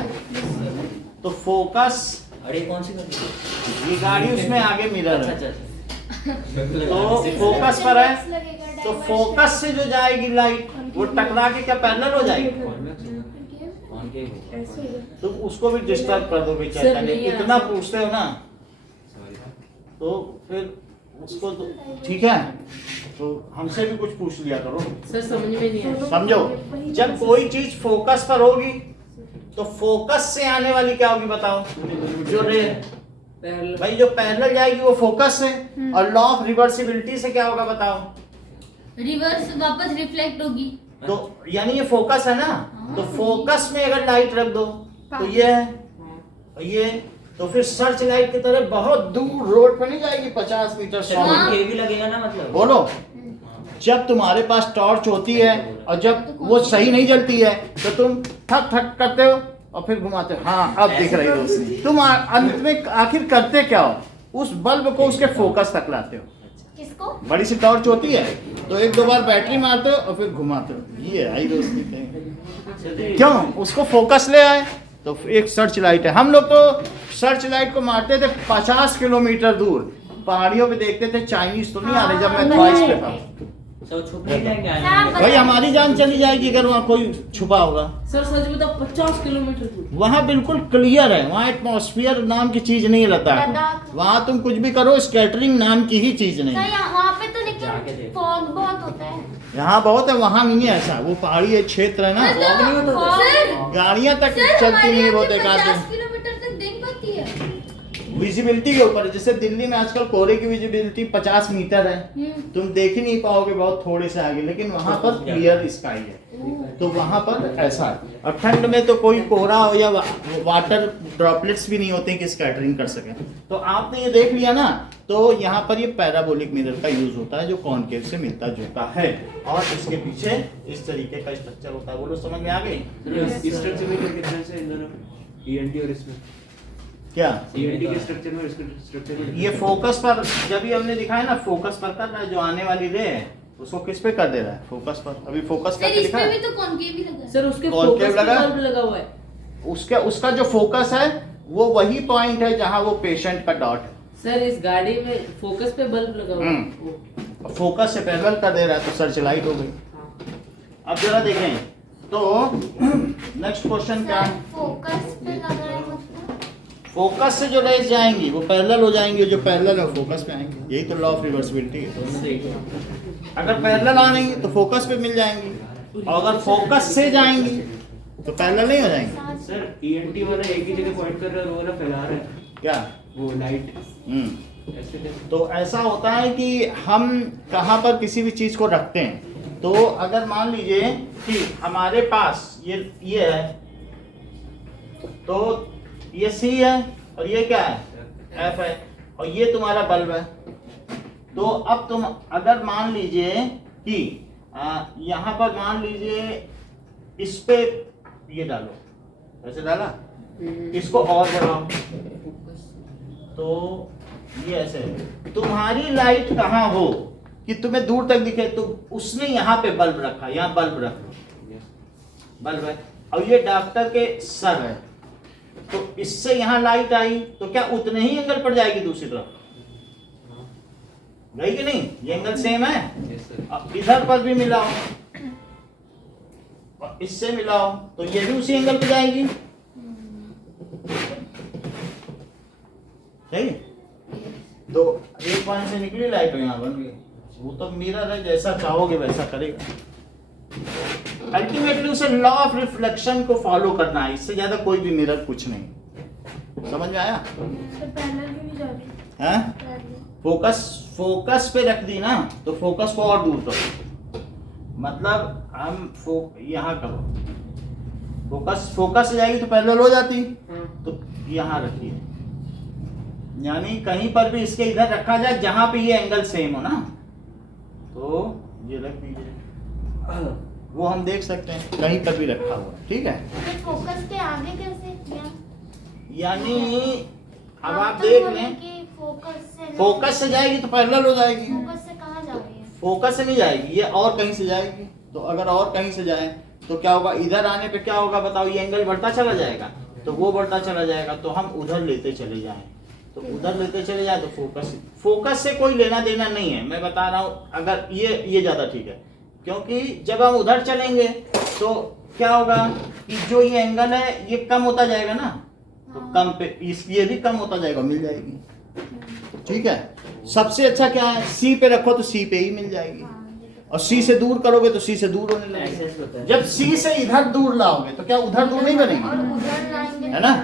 तो फोकस अरे कौन सी गाड़ी? ये गाड़ी उसमें आगे मिरर अच्छा है, अच्छा तो फोकस पर है, तो फोकस से जो जाएगी लाइट वो टकरा के क्या पैरेलल हो जाएगी, कॉन्वेक्स होगा। कॉन्केव तो उसको भी डिस्टर्ब कर दो बेचारा। सर, नहीं है इतना ऐसा। पूछते हो ना, तो फिर उसको तो ठीक है, तो हमसे भी कुछ पूछ लिया करो। सर समझ में नहीं आया। समझो, जब कोई चीज फोकस पर होगी तो फोकस से आने वाली क्या होगी बताओ, जो रे पैरेलल। भाई जो पैरेलल जाएगी वो फोकस से, और लॉ ऑफ रिवर्सिबिलिटी से क्या होगा बताओ, रिवर्स वापस रिफ्लेक्ट होगी। तो यानी ये फोकस है ना, तो फोकस में अगर लाइट रख दो तो ये है, और ये तो फिर सर्च लाइट की तरह बहुत दूर रोड पे नहीं जाएगी, 50 मीटर 100 मीटर। कॉन्केव ही लगेगा ना मतलब। बोलो, जब तुम्हारे पास टॉर्च होती है और जब वो सही नहीं जलती है तो तुम ठक ठक करते हो और फिर घुमाते हो, हाँ अब दिख रही रोशनी। तुम अंत में आखिर करते क्या हो, उस बल्ब को उसके फोकस तक लाते हो। किसको? बड़ी सी टॉर्च होती है तो एक दो बार बैटरी मारते हो और फिर घुमाते हो, ये आई रोशनी थे। क्यों? उसको फोकस ले आए, तो एक सर्च लाइट है। हम लोग तो सर्च लाइट को मारते थे 50 किलोमीटर दूर, पहाड़ियों पे देखते थे। चाइनीज तो नहीं आ रहे, जब मैं ख्वाहिश पे था। तो छुप नहीं जाएंगे हाँ, आने में। भाई हमारी जान चली जाएगी अगर वहाँ कोई छुपा होगा। सर सच बताओ 50 किलोमीटर दूर। वहाँ बिल्कुल क्लियर है, वहाँ एटमॉस्फेयर नाम की चीज नहीं रहता है। लद्दाख। वहाँ तुम कुछ भी करो, स्कैटरिंग नाम की ही चीज नहीं। सर वहाँ पे तो जाके लेकिन देखो। फॉग बहुत होता है। यहाँ बहुत है, वहाँ नहीं है ऐसा। वो पहाड़ी क्षेत्र है ना, फॉग नहीं होता उधर? सर गाड़ियाँ तक सर चलती हमारे नहीं है यहाँ बहुत से एक आध 50 किलोमीटर तक देख पाती है। विजिबिलिटी के ऊपर। जैसे दिल्ली में आजकल कोहरे की विजिबिलिटी 50 मीटर है, तुम देख ही नहीं पाओगे बहुत थोड़े से आगे, लेकिन वहाँ पर क्लियर स्काई है, तो वहाँ पर ऐसा है। और ठंड में तो कोई कोहरा हो या वाटर ड्रॉपलेट्स भी नहीं होते कि स्कैटरिंग कर सके। तो आपने ये देख लिया ना, तो यहाँ पर ये पैराबोलिक मिरर का यूज होता है जो कॉनकेव से मिलता जुलता है, और इसके पीछे इस तरीके का स्ट्रक्चर होता है। बोलो समझ में आ गई इस स्ट्रक्चर में क्या डिफरेंस है इन दोनों में, ईएनटी और इसमें? क्या? ईएनटी के स्ट्रक्चर में और इसके स्ट्रक्चर में ये फोकस पर, जब भी हमने दिखाया ना, फोकस पर कर रहा है, जो आने वाली रे है उसको किस पे कर दे रहा है, फोकस पर। अभी फोकस सर करके दिखा इसमें है? भी तो कॉन्केव ही लगा है। सर उसके कॉन्केव फोकस पे लगा? बल्ब लगा हुआ है। उसका जो फोकस है वो वही पॉइंट है जहां वो पेशेंट का डॉट है। सर इस गाड़ी में फोकस पे बल्ब लगा हुआ है। और फोकस से पैरेलल कर दे रहा है, तो सर्च लाइट हो गई। अब जरा देखें तो नेक्स्ट क्वेश्चन क्या है। फोकस पे लगा है मतलब फोकस से जो रेज जाएंगी वो पैरेलल हो जाएंगी, जो पैरेलल है फोकस पे आएंगी। यही तो लॉ ऑफ रिवर्सिबिलिटी है। अगर पैरेलल आएंगी तो फोकस पे मिल जाएंगी, और अगर फोकस से जाएंगी तो पैरेलल नहीं हो जाएंगी। सर ईएनटी वाला एक ही जगह पॉइंट कर रहा है, वो वाला फैला रहा है क्या? वो लाइट ऐसे कैसे? तो ऐसा होता है कि हम कहाँ पर किसी भी चीज को रखते हैं, तो अगर मान लीजिए कि हमारे पास ये है, तो ये सी है और ये क्या है, एफ है, और ये तुम्हारा बल्ब है। तो अब तुम अगर मान लीजिए कि यहाँ पर मान लीजिए इस पे ये डालो, ऐसे डाला, इसको और बढ़ाओ, तो ये ऐसे है। तुम्हारी लाइट कहाँ हो कि तुम्हें दूर तक दिखे, तो उसने यहाँ पे बल्ब रखा, यहाँ बल्ब रख लो, बल्ब है, और ये डॉक्टर के सर है, तो इससे यहाँ लाइट आई तो क्या उतने ही एंगल पर जाएगी दूसरी तरफ, गई कि नहीं? ये एंगल सेम है। Yes, sir. अब इधर पर भी मिलाओ और इससे मिलाओ, तो ये भी उसी एंगल पे जाएगी। सही है? तो एक पॉइंट से निकली लाइट तो यहाँ बन गई। वो तो मिरर है, जैसा चाहोगे वैसा करेगा। अल्टीमेटली उसे लॉ ऑफ रिफ्लेक्शन को फॉलो करना है, इससे ज्यादा कोई भी मिरर कुछ नहीं। समझ में आया? सर पैरेलल क्यों नहीं जा रही? हैं? पैरेलल फोकस पे रख दी ना, तो फोकस को और दूर करो। मतलब हम यहाँ करो, फोकस से जाएगी तो पैरेलल हो जाती, तो यहाँ रखिए। यानी कहीं पर भी इसके इधर रखा जाए जहां पे ये एंगल सेम हो ना, तो ये रख दीजिए, वो हम देख सकते हैं कहीं पर भी रखा हुआ। ठीक है? तो फोकस के आगे कैसे किया? यानी अब आप तो देख बोले लें, कि फोकस फोकस से जाएगी तो पैरेलल हो जाएगी। फोकस से कहाँ जा रही है? फोकस से नहीं जाएगी, ये और कहीं से जाएगी। तो अगर और कहीं से जाए तो क्या होगा? इधर आने पे क्या होगा बताओ? ये एंगल बढ़ता चला जाएगा, तो वो बढ़ता चला जाएगा, तो हम उधर लेते चले जाएं, तो उधर लेते चले जाए तो फोकस से कोई लेना देना नहीं है। मैं बता रहा हूँ, अगर ये ज्यादा ठीक है, क्योंकि जब हम उधर चलेंगे तो क्या होगा कि जो ये एंगल है ये कम होता जाएगा ना, तो कम पे ये भी कम होता जाएगा, मिल जाएगी। ठीक है? सबसे अच्छा क्या है? सी पे रखो तो सी पे ही मिल जाएगी, और सी से दूर करोगे तो सी से दूर होने लगेगी। जब सी से इधर दूर लाओगे तो क्या उधर दूर नहीं बनेगी? और उधर लाएंगे है ना?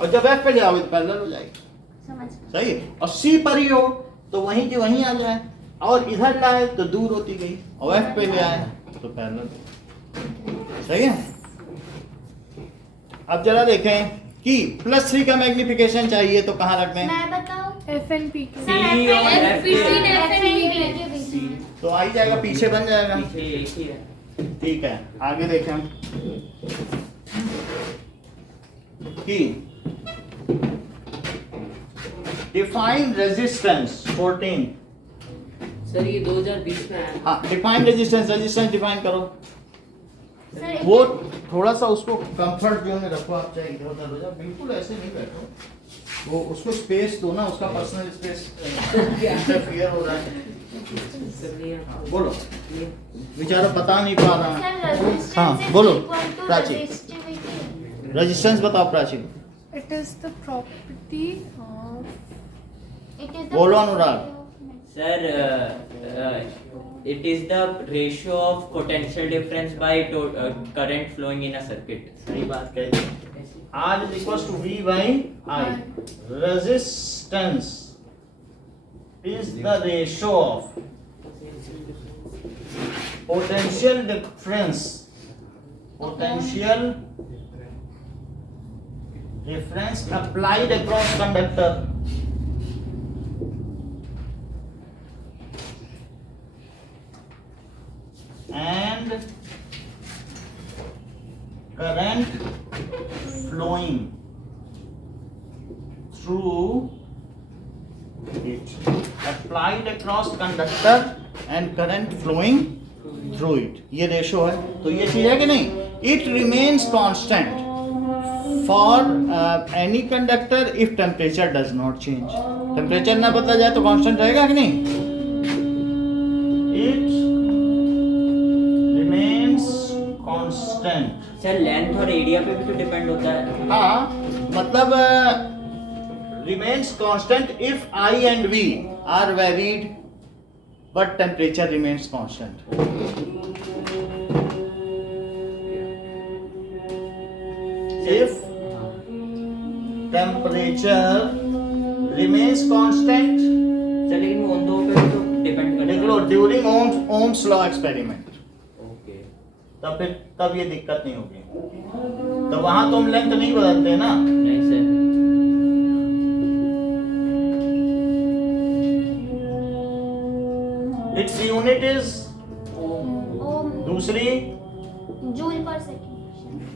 और जब एफ पे ले आओगे तो पैरेलल हो जाएगी। समझ सही है? और सी पर ही हो तो वहीं की वहीं आ जाए, और इधर लाए तो दूर होती गई, और एफ पे ले आए तो पैरेलल। सही है? अब जरा देखें कि +3 का मैग्निफिकेशन चाहिए तो कहाँ रख दें? मैं बताऊं? FNP के सर, तो आ ही जाएगा, पीछे बन जाएगा। पीछे एक ही है। ठीक है, आगे देखें कि डिफाइन रेजिस्टेंस 14। सर ये 2020 में आया। हाँ, डिफाइन रेजिस्टेंस डिफाइन करो। सर वो थोड़ा सा उसको कंफर्ट जोन में रखो, आप चाहे इधर उधर हो जाओ, बिल्कुल ऐसे नहीं बैठो, वो उसको स्पेस दो ना, उसका पर्सनल स्पेस इंटरफियर हो रहा है। बोलो, बेचारा बता नहीं पा रहा है। हाँ, बोलो प्राची, रेजिस्टेंस बताओ Prachi. It is the property of बोलो अनुराग। Sir, it is the ratio of potential difference by current flowing in a circuit. सही बात कह दी। R is equals to V by I. Resistance is the ratio of potential difference applied across conductor and current flowing through it. Applied across conductor and current flowing through it. ये रेशो है, तो ये चीज है कि नहीं? It remains constant for any conductor if temperature does not change. Temperature ना बदला जाए तो कांस्टेंट रहेगा कि नहीं? It remains constant. Sir length और एरिया पे भी तो डिपेंड होता है। हाँ, मतलब remains constant if I and V are varied but temperature remains constant. If temperature remains constant, sir लेकिन वो उन दो पे भी तो डिपेंड देख करता लो है। During Ohm's law experiment, okay. तब ये दिक्कत नहीं होगी। तो वहां तो हम लेंथ नहीं बदलते ना। नहीं सर। इट्स यूनिट इज ओम दूसरी जूल पर सेकंड।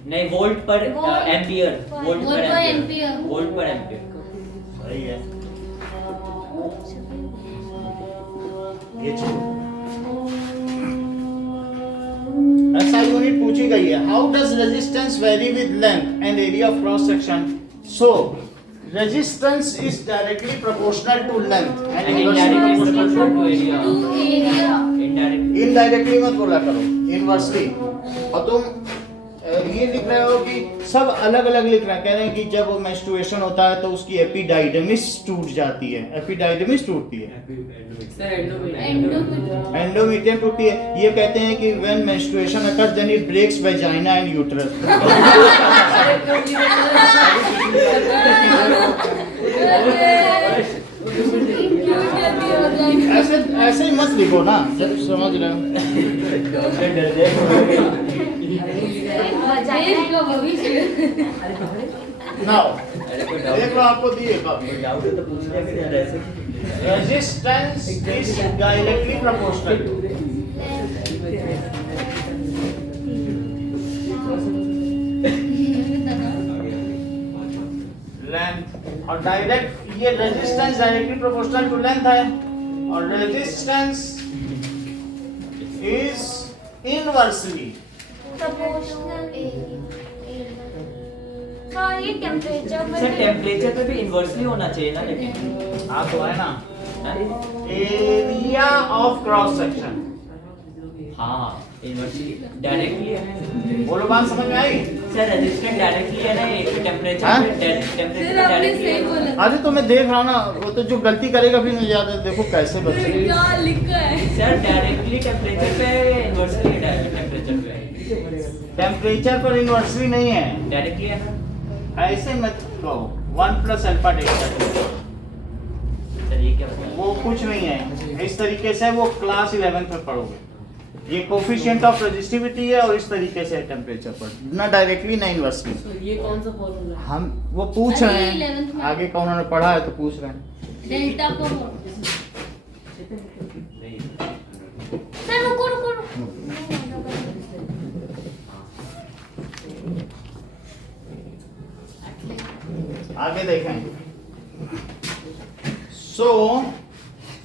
नहीं, वोल्ट पर volt ampere. Volt volt per per ampere. Ampere. Volt per ampere. सही है। ये चीज ऐसा यूनिट पूछी गई है। How does resistance vary with length and area of cross section? So resistance is directly proportional to length and And inversely indirectly प्रोपोर्शनल proportional to area. To area. Indirectly. Indirectly मत बोला करो, इनवर्सली। और तुम ये लिख रहे हो कि सब अलग अलग लिख रहे हैं, कह रहे हैं कि जब मेंस्ट्रुएशन होता है तो उसकी एपिडाइडमिस टूट जाती है, एपिडाइडमिस टूटती है, सर एंडोमेट्रियम टूटती है। ये कहते हैं कि when menstruation occurs then it breaks vagina and uterus. ऐसे ऐसे ही मत लिखो ना, जब समझ रहे हो। देश का भविष्य। नाउ देख लो, आपको दिए कब डाउट है तो पूछने के लिए ऐसे resistance is directly proportional to length, और डायरेक्ट ये resistance directly proportional to length है, और रेजिस्टेंस इज इनवर्सली हाँ, ये टेम्परेचर सर टेम्परेचर पे भी इन्वर्सली होना चाहिए ना, लेकिन हाँ तो है ना, एरिया ऑफ क्रॉस सेक्शन। हाँ इन्वर्सली डायरेक्टली है। बोलो, बात समझ में आई? सर रेजिस्टेंस डायरेक्टली है ना, एक टेम्परेचर हाँ? पे टेम्परेचर सर आपने डायरेक्टली सही है। बोला। अरे तो मैं देख रहा हूँ ना, वो तो जो गलती करेगा फिर मैं याद है, देखो कैसे बच्चे। क्या लिखा है? सर डायरेक्टली टेम्परेचर पे इन्वर्सली टेम्परेचर पे टेम्परेचर पर इनवर्सली नहीं है, डायरेक्टली है ना। ऐसे मत कहो 1 प्लस अल्फा डेल्टा। सर ये क्या बताया? वो कुछ नहीं है, इस तरीके से वो क्लास 11 में पढ़ोगे। ये कोफिशिएंट ऑफ रेजिस्टिविटी है, और इस तरीके से टेम्परेचर पर, ना डायरेक्टली ना इनवर्सली। तो ये कौन सा फॉर्मूला है? हम वो पूछ अरे, रहे 11th हैं, में। आगे का उन्होंने पढ़ा है तो पूछ रहे हैं। डेल्टा को सर रुको रुको रुको। आगे देखें। सो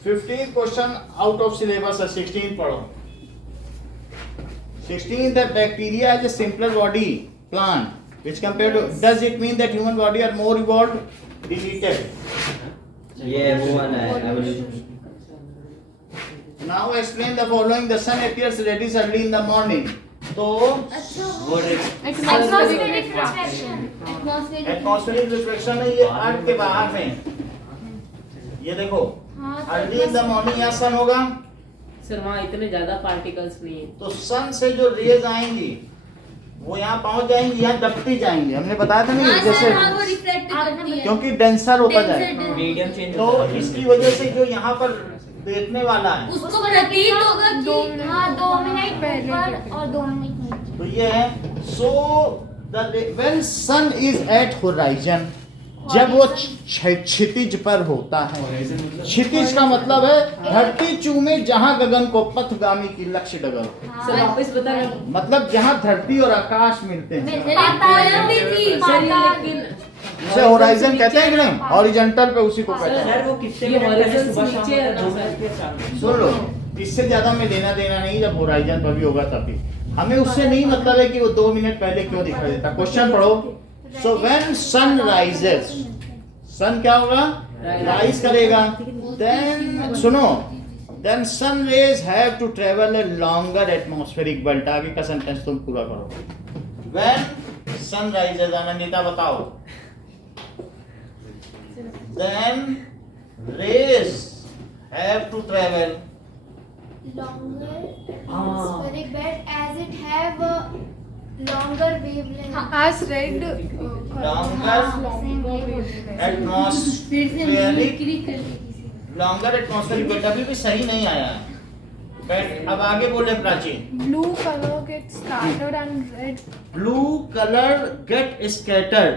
15 क्वेश्चन आउट ऑफ सिलेबस है, 16 पढ़ो। 16 the bacteria is a simpler body plant which compared to, does it mean that human body are more evolved? Deleted. ये वो वाला है evolution. Now explain the following. The sun appears reddish early in the morning. तो वो एटमॉस्फेरिक रिफ्रैक्शन। एटमॉस्फेरिक रिफ्लेक्शन है, ये अर्थ के बाहर में। ये देखो, अर्ली इन द मॉर्निंग यहाँ सन होगा, सर वहाँ इतने ज्यादा पार्टिकल्स नहीं है। तो सन से जो रेज आएंगी वो यहाँ पहुंच जाएंगी, यहाँ दबती जाएंगी। हमने बताया था नहीं, जैसे वो रिफ्लेक्ट करती है क्योंकि डेंसर होता Denser, जाए, denser। मीडियम चेंज तो इसकी वजह से जो यहाँ पर देखने वाला है, उसको प्रतीत होगा कि हाँ, 2 मिनट ऊपर और 2 मिनट नीचे। तो ये है। So when sun is at horizon, जब वो क्षितिज पर होता है। क्षितिज का मतलब है धरती चूमे जहां गगन को पथगामी की लक्ष्य डगर, सर वापस बता रहे मतलब जहां धरती और आकाश मिलते हैं, पोयम भी थी। सर ये लेकिन उसे होराइजन कहते हैं कि नहीं, हॉरिजॉन्टल पे उसी को कहते हैं। सर वो कितने ये मिनट पहले horizon सुबह से शाम नीचे है होता है? 2 मिनट के साथ। सुन लो, इससे ज्यादा में लेना देना नहीं, जब होराइजन पर भी होगा तभी। हमें उससे नहीं मतलब है कि वो 2 मिनट पहले क्यों दिखाई देता। क्वेश्चन पढ़ो। सो व्हेन सन राइजेस, सन क्या होगा, राइज करेगा। देन सुनो, then sun rays have to travel a longer atmospheric belt. आगे का सेंटेंस तुम पूरा करो। व्हेन सन राइजेस, आनंदिता बताओ। Then rays have to travel Longer atmospheric band as it have a longer wavelength. As read longer atmospheric belt. अभी भी सही नहीं आया है बेल्ट। अब आगे बोले प्राचीन। blue color gets scattered and red blue colour get scattered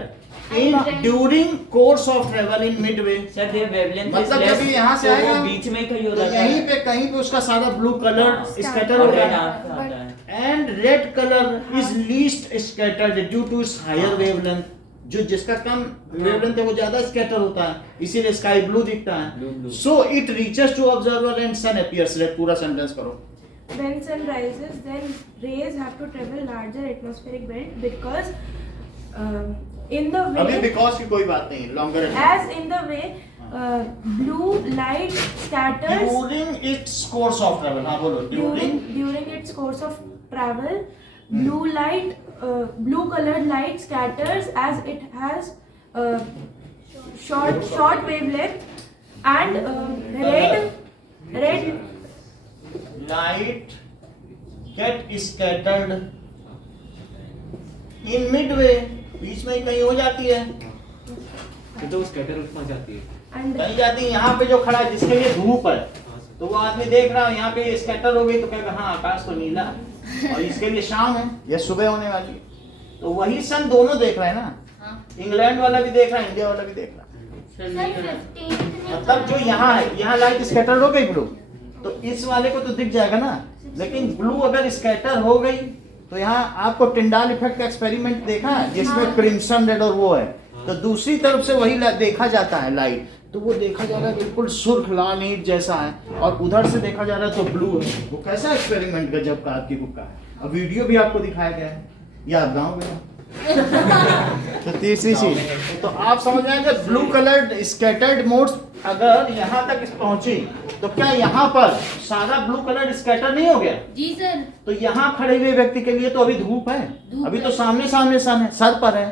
in during course of travel in midway. Sir ये वेवलेंथ मतलब जब ये यहाँ से आएगा बीच में कहीं हो तो जाता है। यहीं पे कहीं पे उसका सारा ब्लू कलर स्कैटर हो और रेड गया, आता है। And red colour is least scattered due to its higher wavelength. जो जिसका कम वेवलेंथ है वो ज्यादा स्कैटर होता है, इसीलिए स्काई ब्लू दिखता है। So it reaches to observer and sun appears. Let पूरा सेंटेंस करो। when sun rises then rays have to travel larger atmospheric belt because in the अभी way बिकॉज की कोई बात नहीं, longer as in the way blue light scatters during its course of travel. हाँ बोलो, during during its course of travel blue light blue colored light scatters as it has short wavelength, and red light get scattered in midway, बीच में कहीं हो जाती है, तो वो स्कैटर उसमें जाती है। and कहीं जाती है। यहाँ पे जो खड़ा है जिसके लिए धूप है, तो वो आदमी देख रहा है यहाँ पे स्कैटर हो गई तो कहेगा हाँ आकाश तो नीला है, और इसके लिए शाम है या सुबह होने वाली है। तो वही सन दोनों देख रहे हैं ना, इंग्लैंड वाला भी देख रहा है, इंडिया वाला भी देख रहा है। मतलब जो यहाँ है, यहाँ लाइट स्कैटर हो गई ब्लू, तो इस वाले को तो दिख जाएगा ना, लेकिन ब्लू अगर स्कैटर हो गई तो यहाँ आपको टिंडाल इफेक्ट का एक्सपेरिमेंट देखा है जिसमें क्रिम्सन रेड और वो है, तो दूसरी तरफ से वही देखा जाता है लाइट, तो वो देखा जा रहा है बिल्कुल सुर्ख लाल ईंट जैसा है, और उधर से देखा जा रहा है तो ब्लू है। वो कैसा एक्सपेरिमेंट गजब का आपकी बुक का है, अब वीडियो भी आपको दिखाया गया है, या आप गाँव में तो तीसरी चीज, तो आप समझ रहे हैं कि ब्लू कलर्ड स्कैटर्ड मोड्स अगर यहाँ तक पहुंची तो क्या यहाँ पर सारा ब्लू कलर स्कैटर नहीं हो गया? जी सर। तो यहाँ खड़े हुए व्यक्ति के लिए तो अभी धूप है, अभी तो सामने सामने सन है, सर पर है,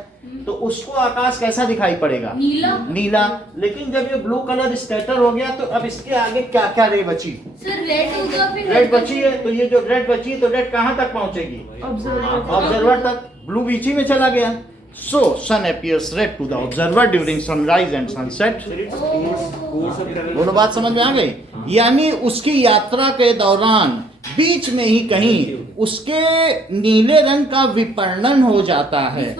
तो उसको आकाश कैसा दिखाई पड़ेगा? नीला। नीला। लेकिन जब ये ब्लू कलर स्कैटर हो गया तो अब इसके आगे क्या क्या रे बची? सर रेड होगा, फिर रेड बची है, तो ये जो रेड बची है तो रेड कहाँ तक पहुंचेगी? ऑब्जर्वर तक। ब्लू बीच ही में चला गया। So sun appears red to the observer during sunrise and sunset. दोनों बात समझ में आ गई? यानी उसकी यात्रा के दौरान बीच में ही कहीं उसके नीले रंग का विपणन हो जाता है,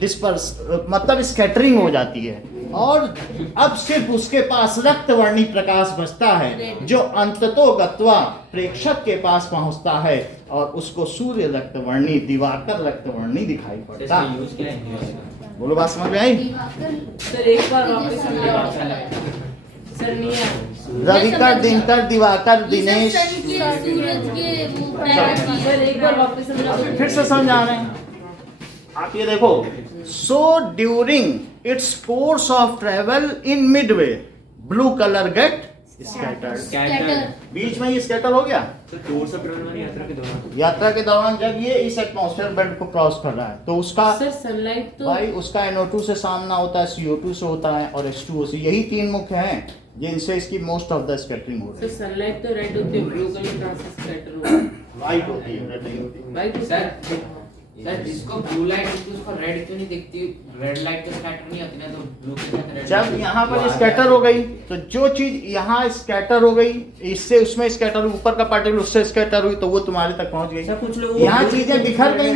डिस्पर्स मतलब स्कैटरिंग हो जाती है, और अब सिर्फ उसके पास रक्तवर्णी प्रकाश बचता है जो अंततोगत्वा प्रेक्षक के पास पहुंचता है और उसको सूर्य रक्तवर्णी, दिवाकर रक्तवर्णी दिखाई पड़ता है। बोलो बात समझ में आई? सर एक बार वापस सर नहीं है रविकर, दिनकर, दिवाकर, दिनेश। सूरज के वो planet की। सर एक बार वापस फिर से समझ आ रहे हैं आप? ये देखो, so during its course of travel in midway blue colour get scattered. Scatter. बीच में ये स्कैटर हो गया। तो दूर से प्रबल वाली यात्रा के दौरान जब ये इस एटमॉस्फेयर बेल्ट को क्रॉस कर रहा है तो उसका सर सनलाइट तो भाई उसका NO2 से सामना होता है, CO2 से होता है और H2O से, यही तीन मुख्य हैं जिनसे इसकी मोस्ट ऑफ द स्कैटरिंग हो रही सर सनलाइट तो रेड होती है, ब्लू कलर कहाँ से स्कैटर होगा? है। वाइट होती है, रेड नहीं होती। भाई तो सर जिसको ब्लू लाइट दिखती है उसको रेड क्यों नहीं दिखती? रेड लाइट तो स्कैटर नहीं होती ना, तो ब्लू के साथ रेड। जब यहाँ पर स्कैटर हो गई तो जो चीज यहाँ स्कैटर हो गई इससे उसमें स्कैटर, ऊपर का पार्टिकल उससे स्कैटर हुई तो वो तुम्हारे तक पहुंच अच्छा, कुछ गई। लोगों यहाँ चीजें बिखर गई,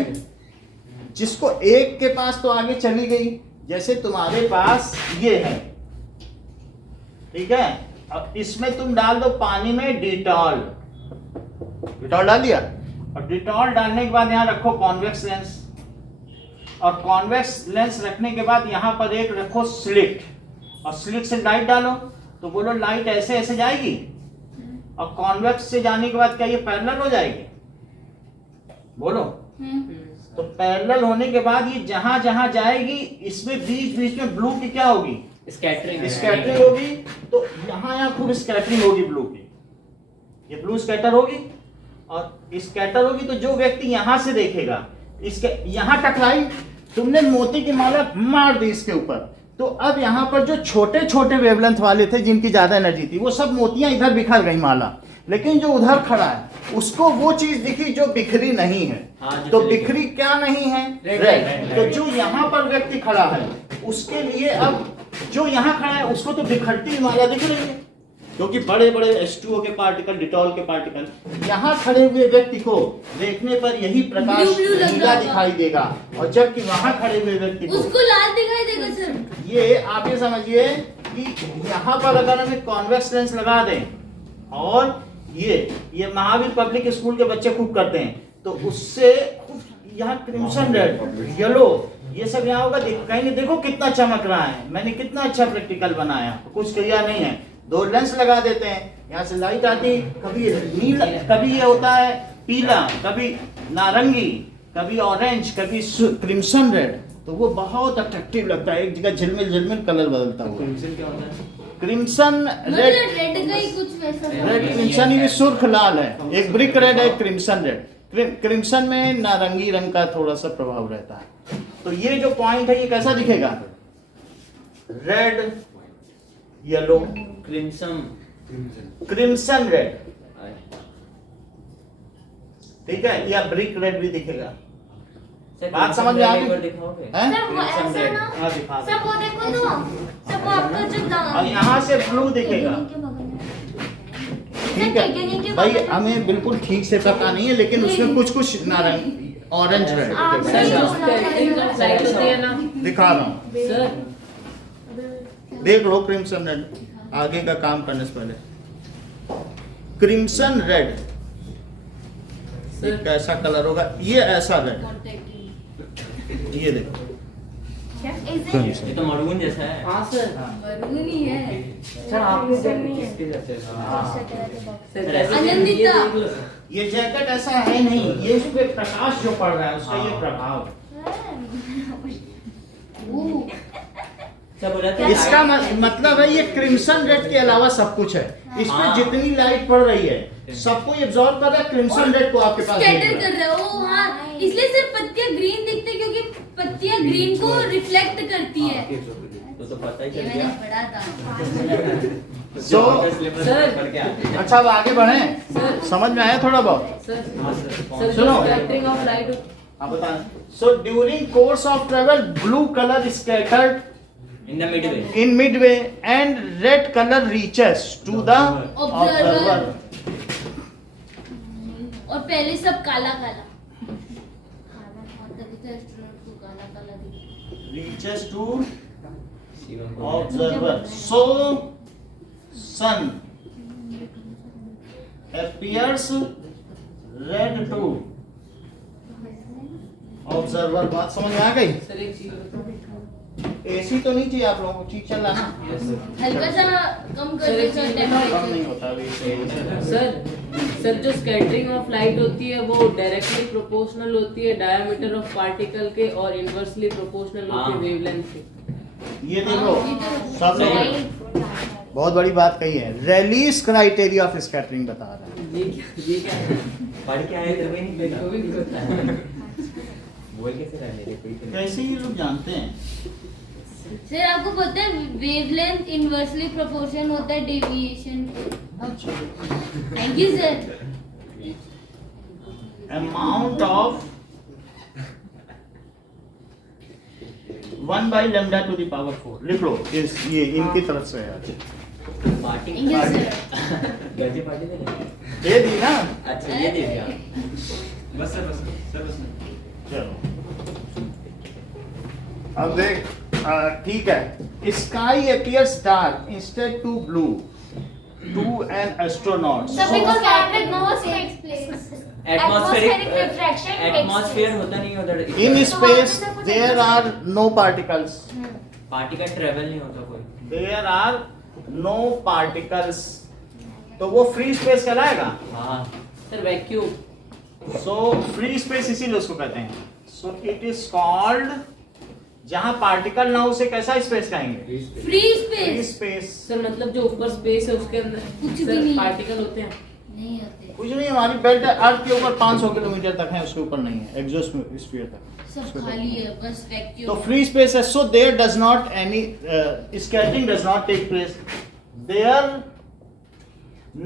जिसको एक के पास तो आगे चली गई, जैसे तुम्हारे पास ये है, ठीक है, अब इसमें तुम डाल दो पानी में डिटॉल, डिटॉल डाल दिया, और डिटॉल डालने के बाद यहाँ रखो कॉन्वेक्स लेंस, और कॉन्वेक्स लेंस रखने के बाद यहाँ पर एक रखो स्लिट, और स्लिट से लाइट डालो, तो बोलो लाइट ऐसे ऐसे जाएगी, और कॉन्वेक्स से जाने के बाद क्या ये पैरेलल हो जाएगी? बोलो। तो पैरेलल होने के बाद ये जहां जहां जाएगी इसमें बीच बीच में ब्लू की क्या होगी? स्कैटरिंग होगी। तो यहाँ खूब स्कैटरिंग होगी ब्लू की, ये ब्लू स्कैटर होगी, और स्कैटर होगी तो जो व्यक्ति यहाँ से देखेगा, इसके यहाँ टकराई, तुमने मोती की माला मार दी इसके ऊपर, तो अब यहाँ पर जो छोटे छोटे वेवलेंथ वाले थे जिनकी ज्यादा एनर्जी थी वो सब मोतियां इधर बिखर गई माला, लेकिन जो उधर खड़ा है उसको वो चीज दिखी जो बिखरी नहीं है। तो बिखरी क्या नहीं है? रेड। तो जो यहाँ पर व्यक्ति खड़ा है उसके लिए अब जो यहाँ खड़ा है उसको तो बिखरती हुई माला दिख रही है, क्योंकि बड़े बड़े H2O के पार्टिकल, डिटॉल के पार्टिकल, यहाँ खड़े हुए व्यक्ति को देखने पर यही प्रकाश नीला दिखाई देगा, और जबकि वहाँ खड़े हुए व्यक्ति को उसको लाल दिखाई देगा सर। ये आप ये समझिए कि यहाँ पर अगर हम एक कॉन्वेक्स लेंस लगा दें, और ये महावीर पब्लिक स्कूल के बच्चे खूब करते हैं, तो उससे यहाँ क्रिम्सन रेड, येलो, ये सब यहाँ होगा, कहेंगे देखो कितना चमक रहा है, मैंने कितना अच्छा प्रैक्टिकल बनाया, कुछ किया नहीं है। दो लेंस लगा देते हैं, यहाँ से लाइट आती, कभी नीला, कभी ये होता है पीला, कभी नारंगी, कभी ऑरेंज, कभी क्रिम्सन रेड, तो वो बहुत अट्रैक्टिव लगता है, एक जगह झिलमिल झिलमिल कलर बदलता हुआ। क्रिम्सन क्या होता है? क्रिम्सन रेड, रेड का ही कुछ वैसा रेड क्रिम्सन ही सुर्ख लाल है, एक ब्रिक रेड है, एक क्रिम्सन रेड। क्रिम्सन में नारंगी रंग का थोड़ा सा प्रभाव रहता है। तो ये जो पॉइंट है ये कैसा दिखेगा? रेड येलो क्रिम्सन रेड, ठीक है, या ब्रिक रेड भी दिखेगा। बात समझ में आ गई? दिखाओगे? हैं? सर वो ऐसा ना, हाँ, दिखा दे। सब वो देखो तो, सब वो आपका जो और दांत यहाँ से ब्लू दिखेगा, ठीक है टिकनी के भाई, बगल में। हमें बिल्कुल ठीक से पता नहीं है, लेकिन उसमें कुछ कुछ नारंगी ऑरेंज आप रेड सही सर, बोला स्केटरिंग ऑफ लाइट होती है ना दिखा रहा हूँ, सर, देख लो। क्रिम्सन रेड, आगे का काम करने से पहले क्रिम्सन रेड सर कैसा कलर होगा? ये ऐसा रेड, ये देखो ये तो मरून जैसा है। हाँ सर, मरून ही है। सर आप किसके जैसे सर आनंदिता। ये देख लो। ये जैकेट ऐसा है नहीं, ये उस पे प्रकाश जो पड़ रहा है उसका ये प्रभाव। सब बोला था इसका मतलब है ये क्रिम्सन रेड के अलावा सब कुछ है, इसमें हाँ। जितनी लाइट पड़ रही है सबको एब्जॉर्ब कर रहा है, क्रिम्सन रेड को आपके पास स्कैटर दिख कर रहा है। रहा है वो, हाँ, इसलिए सिर्फ पत्तियां ग्रीन दिखती है क्योंकि पत्तियां ग्रीन को रिफ्लेक्ट करती है। तो पता ही ये चल मैंने गया। पढ़ा था। So, सर, अच्छा अब आगे बढ़े, सर, समझ में आया थोड़ा बहुत? सर, हाँ, सर, सुनो। जो स्कैटरिंग ऑफ लाइट आप बताएं। So during course of travel blue colour scattered in the Midway in midway and red color reaches to the observer. और पहले सब काला काला, तभी तो एस्ट्रोनॉट को काला काला दिखता Reaches to observer. So sun appears red to observer. बात समझ में आ गई? सर एक चीज बताओ। एसी तो नहीं चाहिए आप लोगों को, ठीक चल रहा ना? है। हल्का सा कम कर सर, दो एक चीज कम नहीं टेम्परेचर। होता अभी। सर जो स्कैटरिंग ऑफ लाइट होती है वो डायरेक्टली प्रोपोर्शनल होती है डायमीटर ऑफ पार्टिकल के और इनवर्सली प्रोपोर्शनल होती है हाँ। वेवलेंथ के। ये देखो सब लोग बहुत बड़ी बात कही है। रेलीज क्राइटेरिया ऑफ स्कैटरिंग बता रहा है। ये क्या है? पढ़ के आए तो नहीं मेरे को भी नहीं पता। बोल कैसे रहने दे कोई कैसे ये लोग जानते हैं? सर आपको पता है वेवलेंथ इनवर्सली प्रोपोर्शन होता है deviation. Thank you sir. Amount of 1 by lambda to the power 4 लिख लो। ये इनकी तरफ से है। Party thank you sir. कैसे पार्टी दे दे दी ना? अच्छा ये दे दिया बस सर चलो अब देख, ठीक है। Sky appears dark instead to blue to an astronaut. So because atmosphere takes place. Atmospheric refraction takes atmosphere place. होता नहीं उधर In तो space वहाँ पे सब कुछ there ऐसे- are no particles. पार्टी का ट्रेवल नहीं होता कोई। There are no particles. तो वो फ्री स्पेस कहलाएगा। हाँ sir vacuum. So free space इसीलिए उसको कहते हैं। सो इट इज कॉल्ड, जहां पार्टिकल ना हो उसे कैसा स्पेस कहेंगे? Free free space space. Sir मतलब जो ऊपर स्पेस है उसके अंदर कुछ भी सर नहीं। पार्टिकल होते हैं। नहीं होते, कुछ नहीं, हमारी बेल्ट अर्थ के ऊपर 500 किलोमीटर तक है, उसके ऊपर नहीं है, एग्जोस्फीयर तक। सब खाली है बस तो वैक्यूम। फ्री स्पेस है। So there does not any scattering does not take place, there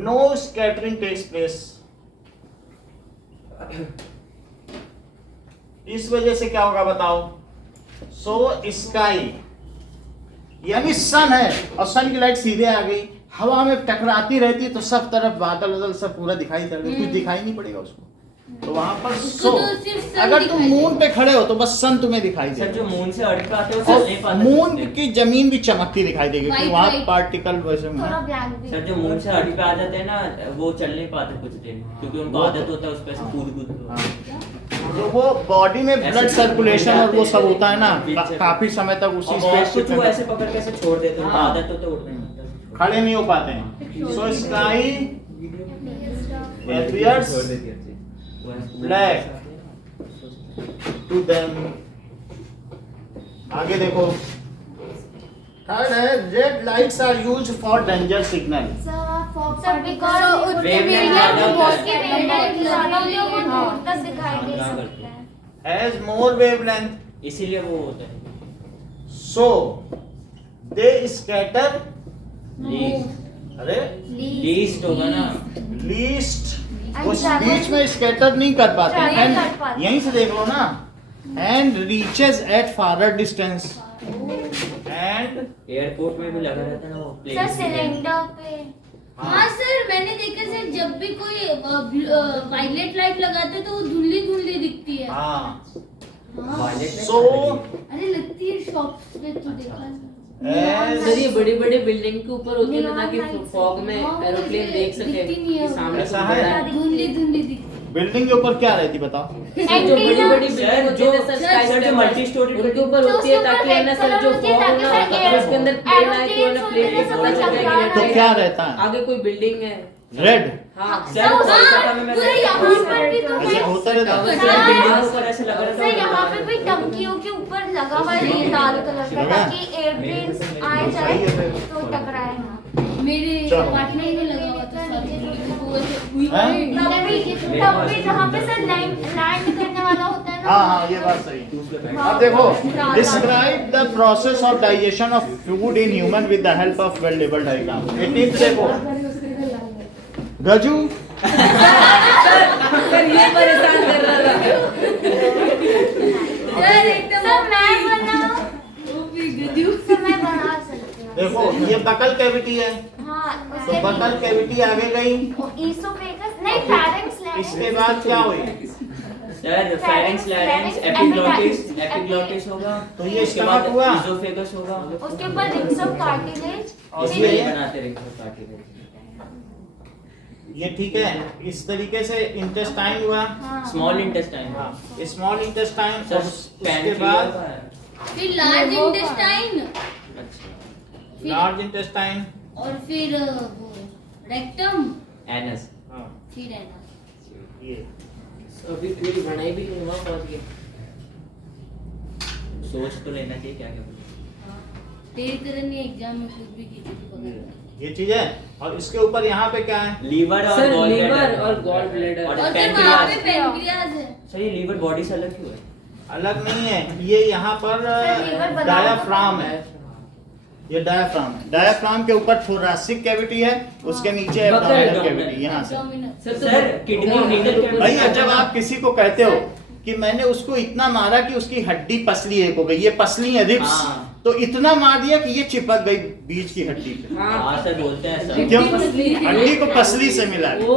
no scattering takes place. इस वजह से क्या होगा बताओ? सो स्काई यानी सन है और सन की लाइट सीधे आ गई, हवा में टकराती रहती है तो सब तरफ बादल वदल सब पूरा दिखाई दे, कुछ दिखाई नहीं पड़ेगा उसको। तो वहां पर उसको सो तो सिर्फ सन अगर तुम दिखाई मून पे खड़े हो तो बस सन तुम्हें दिखाई सर जो देगा, मून से अर्थ पे आते हैं वो चल नहीं और पाते। मून की जमीन भी चमकती दिखाई देगी क्योंकि White, वहां white. पार्टिकल वैसे में थोड़ा है। ब्लैक भी। सर जो मून से अर्थ पे आ जाते हैं ना वो चल नहीं पाते कुछ दिन क्योंकि उनको वो आदत तो- होता है उस पे से कूद कूद के। हाँ। तो वो बॉडी में ब्लड ऐसे सर्कुलेशन और वो सब होता है ना, पीछे। काफी समय तक उसी और स्पेस कुछ वो ऐसे पकड़ के ऐसे छोड़ देते हैं उनको हाँ। आदत होता है उठने में। खड़े नहीं हो पाते हैं। So sky appears black to them। आगे देखो, थर्ड है red lights are used for danger signal. Sir because Wavelength ज़्यादा होता है। उसकी वेवलेंथ ज़्यादा होती है, वो दूर तक दिखाई दे सकता है। हैज मोर वेवलेंथ, इसीलिए वो होता है सो दे स्कैटर अरे लीस्ट होगा ना। लीस्ट, And वो travel- बीच में स्कैटर नहीं कर पाते Travel एंड कर पाते। यहीं से देख लो ना, and reaches at farther distance and airport में भी लगा रहता है ना वो सर plane। सिलेंडर पे हाँ सर, मैंने देखा सर, जब भी कोई वायलेट लाइट लगाते हैं तो वो धुंधली धुंधली दिखती है। हाँ Violet light सो अरे लगती है शॉप्स पे, तो देखा सर ये एज बड़ी बड़ी बिल्डिंग के ऊपर होती है ना, ताकि Neon फॉग में हाँ, एरोप्लेन मुझे देख सके दिखती नहीं है कि वो। सामने ऐसा कुछ है? बड़ा है। धुंधली धुंधली दिखती बिल्डिंग के ऊपर क्या रहती बताओ? सर जो बड़ी बड़ी सर, बिल्डिंग होती है ना सर, जो- स्काई सर, जो स्क्रैपर्स, multi-story उनके ऊपर तो होती है उसके ताकि ऊपर है ना red सर color जो होती है फॉग हो ताकि ना, सर अगर उसके अंदर प्लेन आए तो है ना, प्लेन aeroplanes को पता चल जाए कि तो रेड क्या लाइट रहता है? आगे कोई बिल्डिंग है। रेड हाँ सर कोलकाता में सर यहाँ पर भी तो ऐसे है। होता रहता है? सर बिल्डिंग के ऊपर ऐसे लगा रहता सर है। यहाँ पे भी टंकियों के ऊपर लगा हुआ है ये लाल कलर का, ताकि एयरप्लेन्स आए जाए तो टकराए ना। मेरे चलो। अपार्टमेंट में लगा हुआ था सारी बिल्डिंग को ऐसे हैं? तब भी जहाँ पे सर लैंड करने वाला होता है ना, हाँ हाँ ये बात सही है। हाँ, अब देखो, लाल- describe the process of digestion of food in human with the help of well labelled diagram. ये टिप्स देखो गजू सर ये परेशान कर रहा था। सर एकदम सर मैं बनाऊं? सर मैं बना सकती हूँ। देखो ये बकल कैविटी है, हाँ तो उसके बकल कैविटी आगे गई, ईसोफेगस नहीं फैरिंक्स इसके बाद क्या हुई? सर फेरेंक्स लैरिंक्स एपिग्लॉटिस होगा, तो ये उसके बाद स्टमक हुआ, इसोफेगस होगा, उसके ऊपर रिंग्स ऑफ कार्टिलेज और इसलिए ये बनाते रिंग्स ऑफ कार्टिलेज। ये ठीक है। इस तरीके से इंटेस्टाइन हुआ, स्मॉल इंटेस्टाइन। हाँ स्मॉल इंटेस्टाइन, सर उसके बाद फिर लार्ज इंटेस्टाइन, अच्छा लार्ज इंटेस्टाइन, और फिर वो रेक्टम, एनस। हाँ फिर एनस। ये अभी पूरी बनाई भी नहीं हुआ, पहुंच गए। सोच तो लेना चाहिए क्या क्या बोलूं। तेरी तरह नहीं एग्जाम में कुछ भी की थी पकड़। ये चीज है। और इसके ऊपर यहाँ पे क्या है? लीवर और सर गॉल लीवर और गॉल ब्लैडर। और और सर pancreas। वहाँ पे पेनक्रियाज है। सर ये लीवर बॉडी से अलग क्यों है? अलग नहीं है, ये यहाँ पर लीवर बनाओ तो डायाफ्राम है, ये डायाफ्राम है। डायाफ्राम के ऊपर थोरासिक कैविटी है, उसके नीचे एब्डोमिनल बकल, कैविटी यहाँ से। Abdominal। सर किडनी रीनल भाई जब आप किसी को कहते हो कि मैंने उसको इतना मारा कि उसकी हड्डी पसली एक हो गई, ये पसली है रिब्स, हाँ। तो इतना मार दिया कि ये चिपक गई बीच की हड्डी पे। हाँ सर बोलते हैं सर। क्यों? पसली। हड्डी को पसली से मिला ओ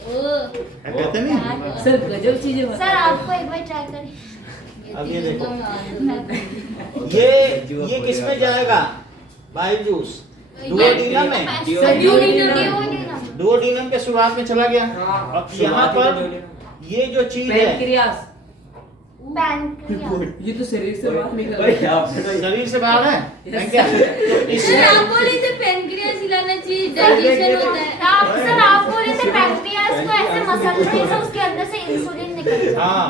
क्या कहते नहीं? सर गजब चीजें बता। सर आपको एक बार ट्राई करें। अब ये देखो, ये किस में जाएगा? बाइजूस डुओडीनम में, ड्यूओडेनम। डुओडीनम के शुरुआत में चला गया। हाँ। अब यहाँ पर ये जो चीज है, पैनक्रियास, पैनक्रियास। ये तो शरीर से बात नहीं कर रहा। शरीर से बाहर है Yes, क्या? sir. तो सर इसमें आप बोले थे पेनक्रियाज हिलाना चाहिए, डाइजेशन होता है। आप सर आप बोले थे पैनक्रियास को ऐसे मसलने से उसके अंदर से इंसुलिन निकलता है। हाँ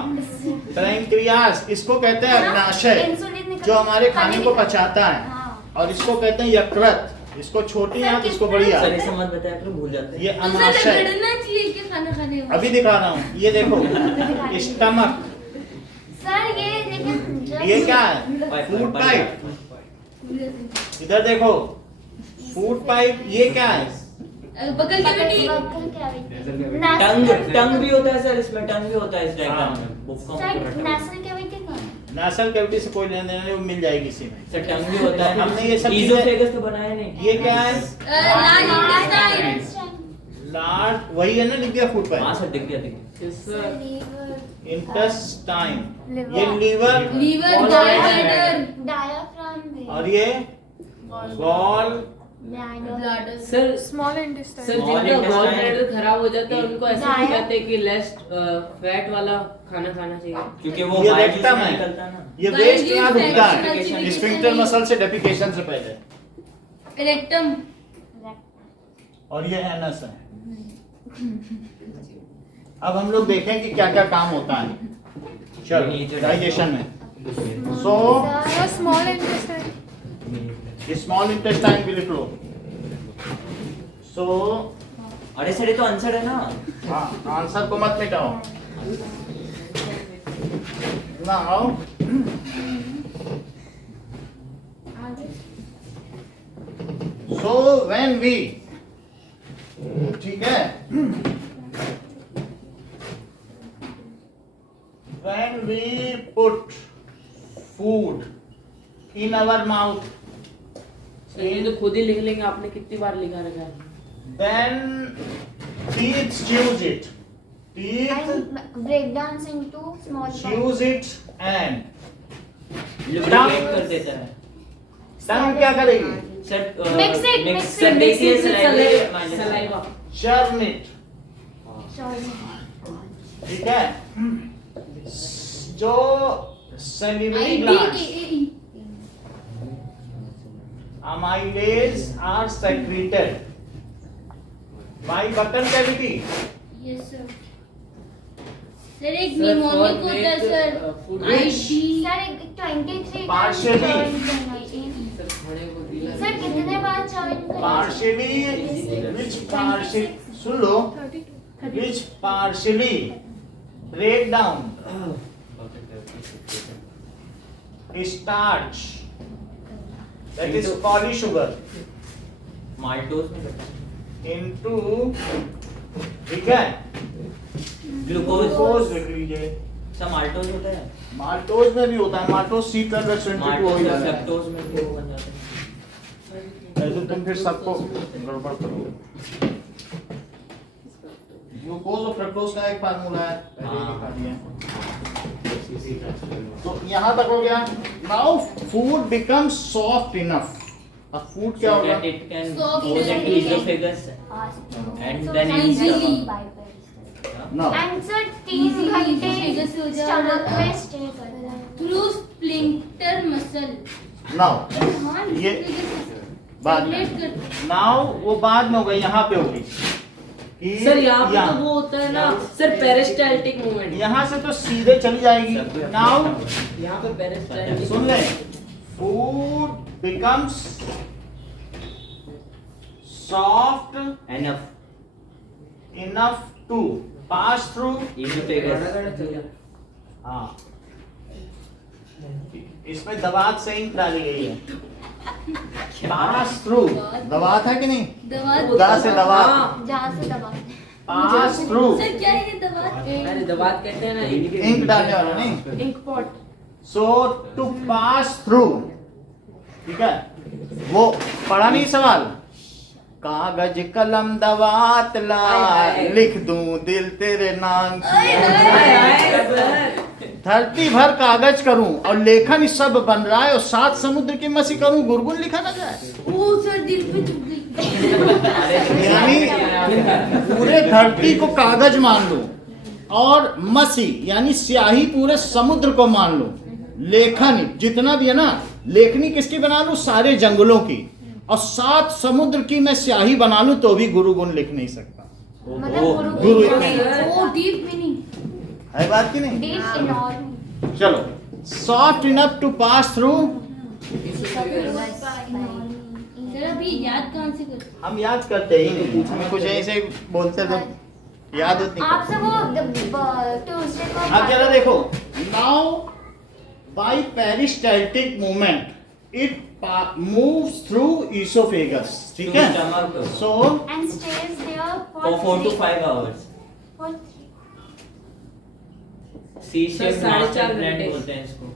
पैंक्रियास, इसको कहते हैं अग्नाशय, इंसुलिन निकलता जो हमारे खाने खाने को निकलता पचाता है। हाँ। और इसको कहते हैं यकृत, इसको छोटी आंत, इसको बड़ी सर आंत। ऐसा मत बताया करो, भूल जाते हैं। ये तो सर अमाशय, रगड़ना चाहिए क्या खाना खाने में? अभी दिखा रहा हूँ, ये देखो स्टमक, सर ये लेकिन ये क्या है? फूड पाइप, इधर देखो फूड पाइप, ये क्या है? Buccal cavity. टंग टंग भी होता है सर, इसमें टंग भी होता है इस डायग्राम हाँ। में। बुक का सर पूरा टंग। नेशनल कैविटी का नासल कैविटी से कोई लेना देना नहीं, वो मिल जाएगी इसी में। सर टंग भी होता है। हमने ये सब चीजें- ईज़ोफेगस तो बनाया नहीं। ये क्या है? Large intestine. लार्ज, वही है ना, लिख दिया फूड हाँ पाइप। सर दिख गया दिख गया। Yes, sir. Intestine, Liver. ये लीवर, लीवर, गॉलब्लैडर, डायाफ्राम भी और ये gall bladder. Sir small sir intestine. Small जिनका गॉल intestine। ब्लैडर खराब हो जाता है उनको ऐसे Diet- भी कहते हैं कि लेस फैट वाला खाना खाना चाहिए। क्योंकि वो ये बाइल रेक्टम से है। निकलता है ना। ये Bile वेस्ट juice यहाँ रुकता है defecation स्फिंक्टर मसल से डेफिकेशन से पहले। रेक्टम। और ये एनस है। अब हम लोग देखें कि क्या क्या काम होता है चलो डाइजेशन में। सो स्मॉल इंटेस्टाइन। स्मॉल इंटेस्टाइन भी लिख लो। सो अरे सर ये तो आंसर है ना। हाँ, आंसर को मत मिटाओ। नाउ सो व्हेन वी, ठीक है, when we put food in our mouth, sir ये तो खुद ही लिख लेंगे, आपने कितनी बार लिखा रखा है। then teeth chews it. Teeth And break downs into small parts. chews it and lubricate कर देता है tongue क्या करेगी? Sir. Mix it, mix sir it. देखिए saliva saliva. churn it, Sorry. ठीक है। जो salivary glands, amylase are secreted by buccal cavity. Yes sir. Sir एक निमोनिक होता है sir, ID. Sir, 23 Partially. join करना चाहिए। सर खाने को गीला। Sir, कितने बार join करना? Partially, which partially, soon low, which partially break down starch, that is polysugar, maltose में करता है। into, ठीक है, ग्लूकोज लिख लीजिए। सर माल्टोज होता है। माल्टोज में भी होता है, माल्टोज C12H22 हो माल्टोज ही और जाता है। लैक्टोज में भी वो बन जाता है। ऐसे तुम फिर सबको गड़बड़ करोगे। ग्लूकोज और फ्रक्टोज का एक फार्मूला है, पहले ही दिखा दिया। तो यहाँ तक हो गया। Now food becomes soft enough. अब फूड क्या होगा? That it can Soft go into enough. esophagus and then Easily. No, And sir, 3 घंटे esophagus हो जाएगा। stomach में stay करना है। Through splinter muscle. नाउ ये बाद में, सेपरेट कर। नाउ वो बाद में हो गई, यहाँ पे होगी कि सर यहाँ पे तो वो होता है ना सर, पेरिस्टाल्टिक मूवमेंट। यहाँ से तो सीधे चली जाएगी। नाउ यहाँ पे पेरिस्टाल्टिक। सुन ले, food becomes soft enough enough to pass through, esophagus। हाँ, इसमें दवात सही डाली गई है। पास थ्रू, दवात है कि नहीं? दवा। दा से दवा, जहाँ से दबा। पास थ्रू, सर क्या है ये दवा? अरे दबात कहते हैं ना। इंक डालने वाला नहीं। Ink pot. So to pass through, ठीक है, वो पढ़ा नहीं सवाल? कागज कलम दवात ला, लिख दूं दिल तेरे नाम की। धरती भर कागज करूं और लेखन सब बन रहा है, और 7 समुद्र की मसी करूं, गुरगुन लिखा ना जाए। ओ सर दिल पे चुभ गई। यानी पूरे धरती को कागज मान लो, और मसी यानी स्याही पूरे समुद्र को मान लो। लेखन जितना भी है ना, लेखनी किसकी बना लूं? सारे जंगलों की। और 7 समुद्र की मैं स्याही बना लूं तो भी गुरु गुण लिख नहीं सकता। मतलब गुरु इतने ओ डीप मीनिंग। है बात की नहीं? deep enormous। चलो, soft enough to pass through, sir अभी याद कहाँ से करते? हम याद करते ही नहीं, हमें कुछ ऐसे बोलते तो याद होती नहीं। आपसे वो ट्यूसडे को अब जरा देखो, now by peristaltic movement it moves through oesophagus, ठीक है? stomach so and stays there for 4 to 5 hours। for C shaped साढ़े master 4 gland घंटे। बोलते हैं इसको।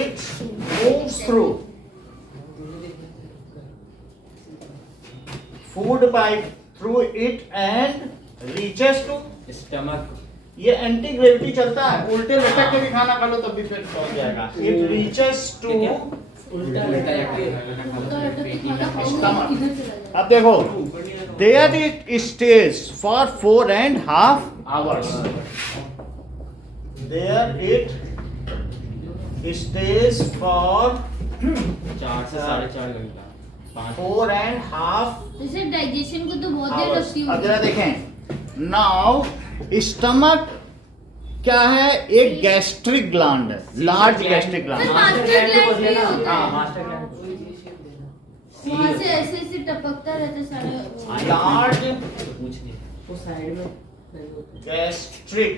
it moves through food by through it and reaches to, Stomach। ये एंटी ग्रेविटी चलता है, उल्टे लटक के भी खाना खा लो तब भी पेट पहुंच जाएगा। इट रीचेस टू, उल्टा Stomach। अब देखो, there it stays for 4.5 hours। There it stays for 4 से 4.5 घंटा। 4.5 जैसे डाइजेशन को तो बहुत देर hours। लगती अब जरा देखें, नाउ स्टमक क्या है? एक गैस्ट्रिक ग्लैंड है, large gastric sir gland. Master gland भी होता हाँ, है। Master gland. वहाँ से ऐसे ऐसे टपकता रहता सारा लार्ज पूछ ले वो साइड में नहीं होता। गैस्ट्रिक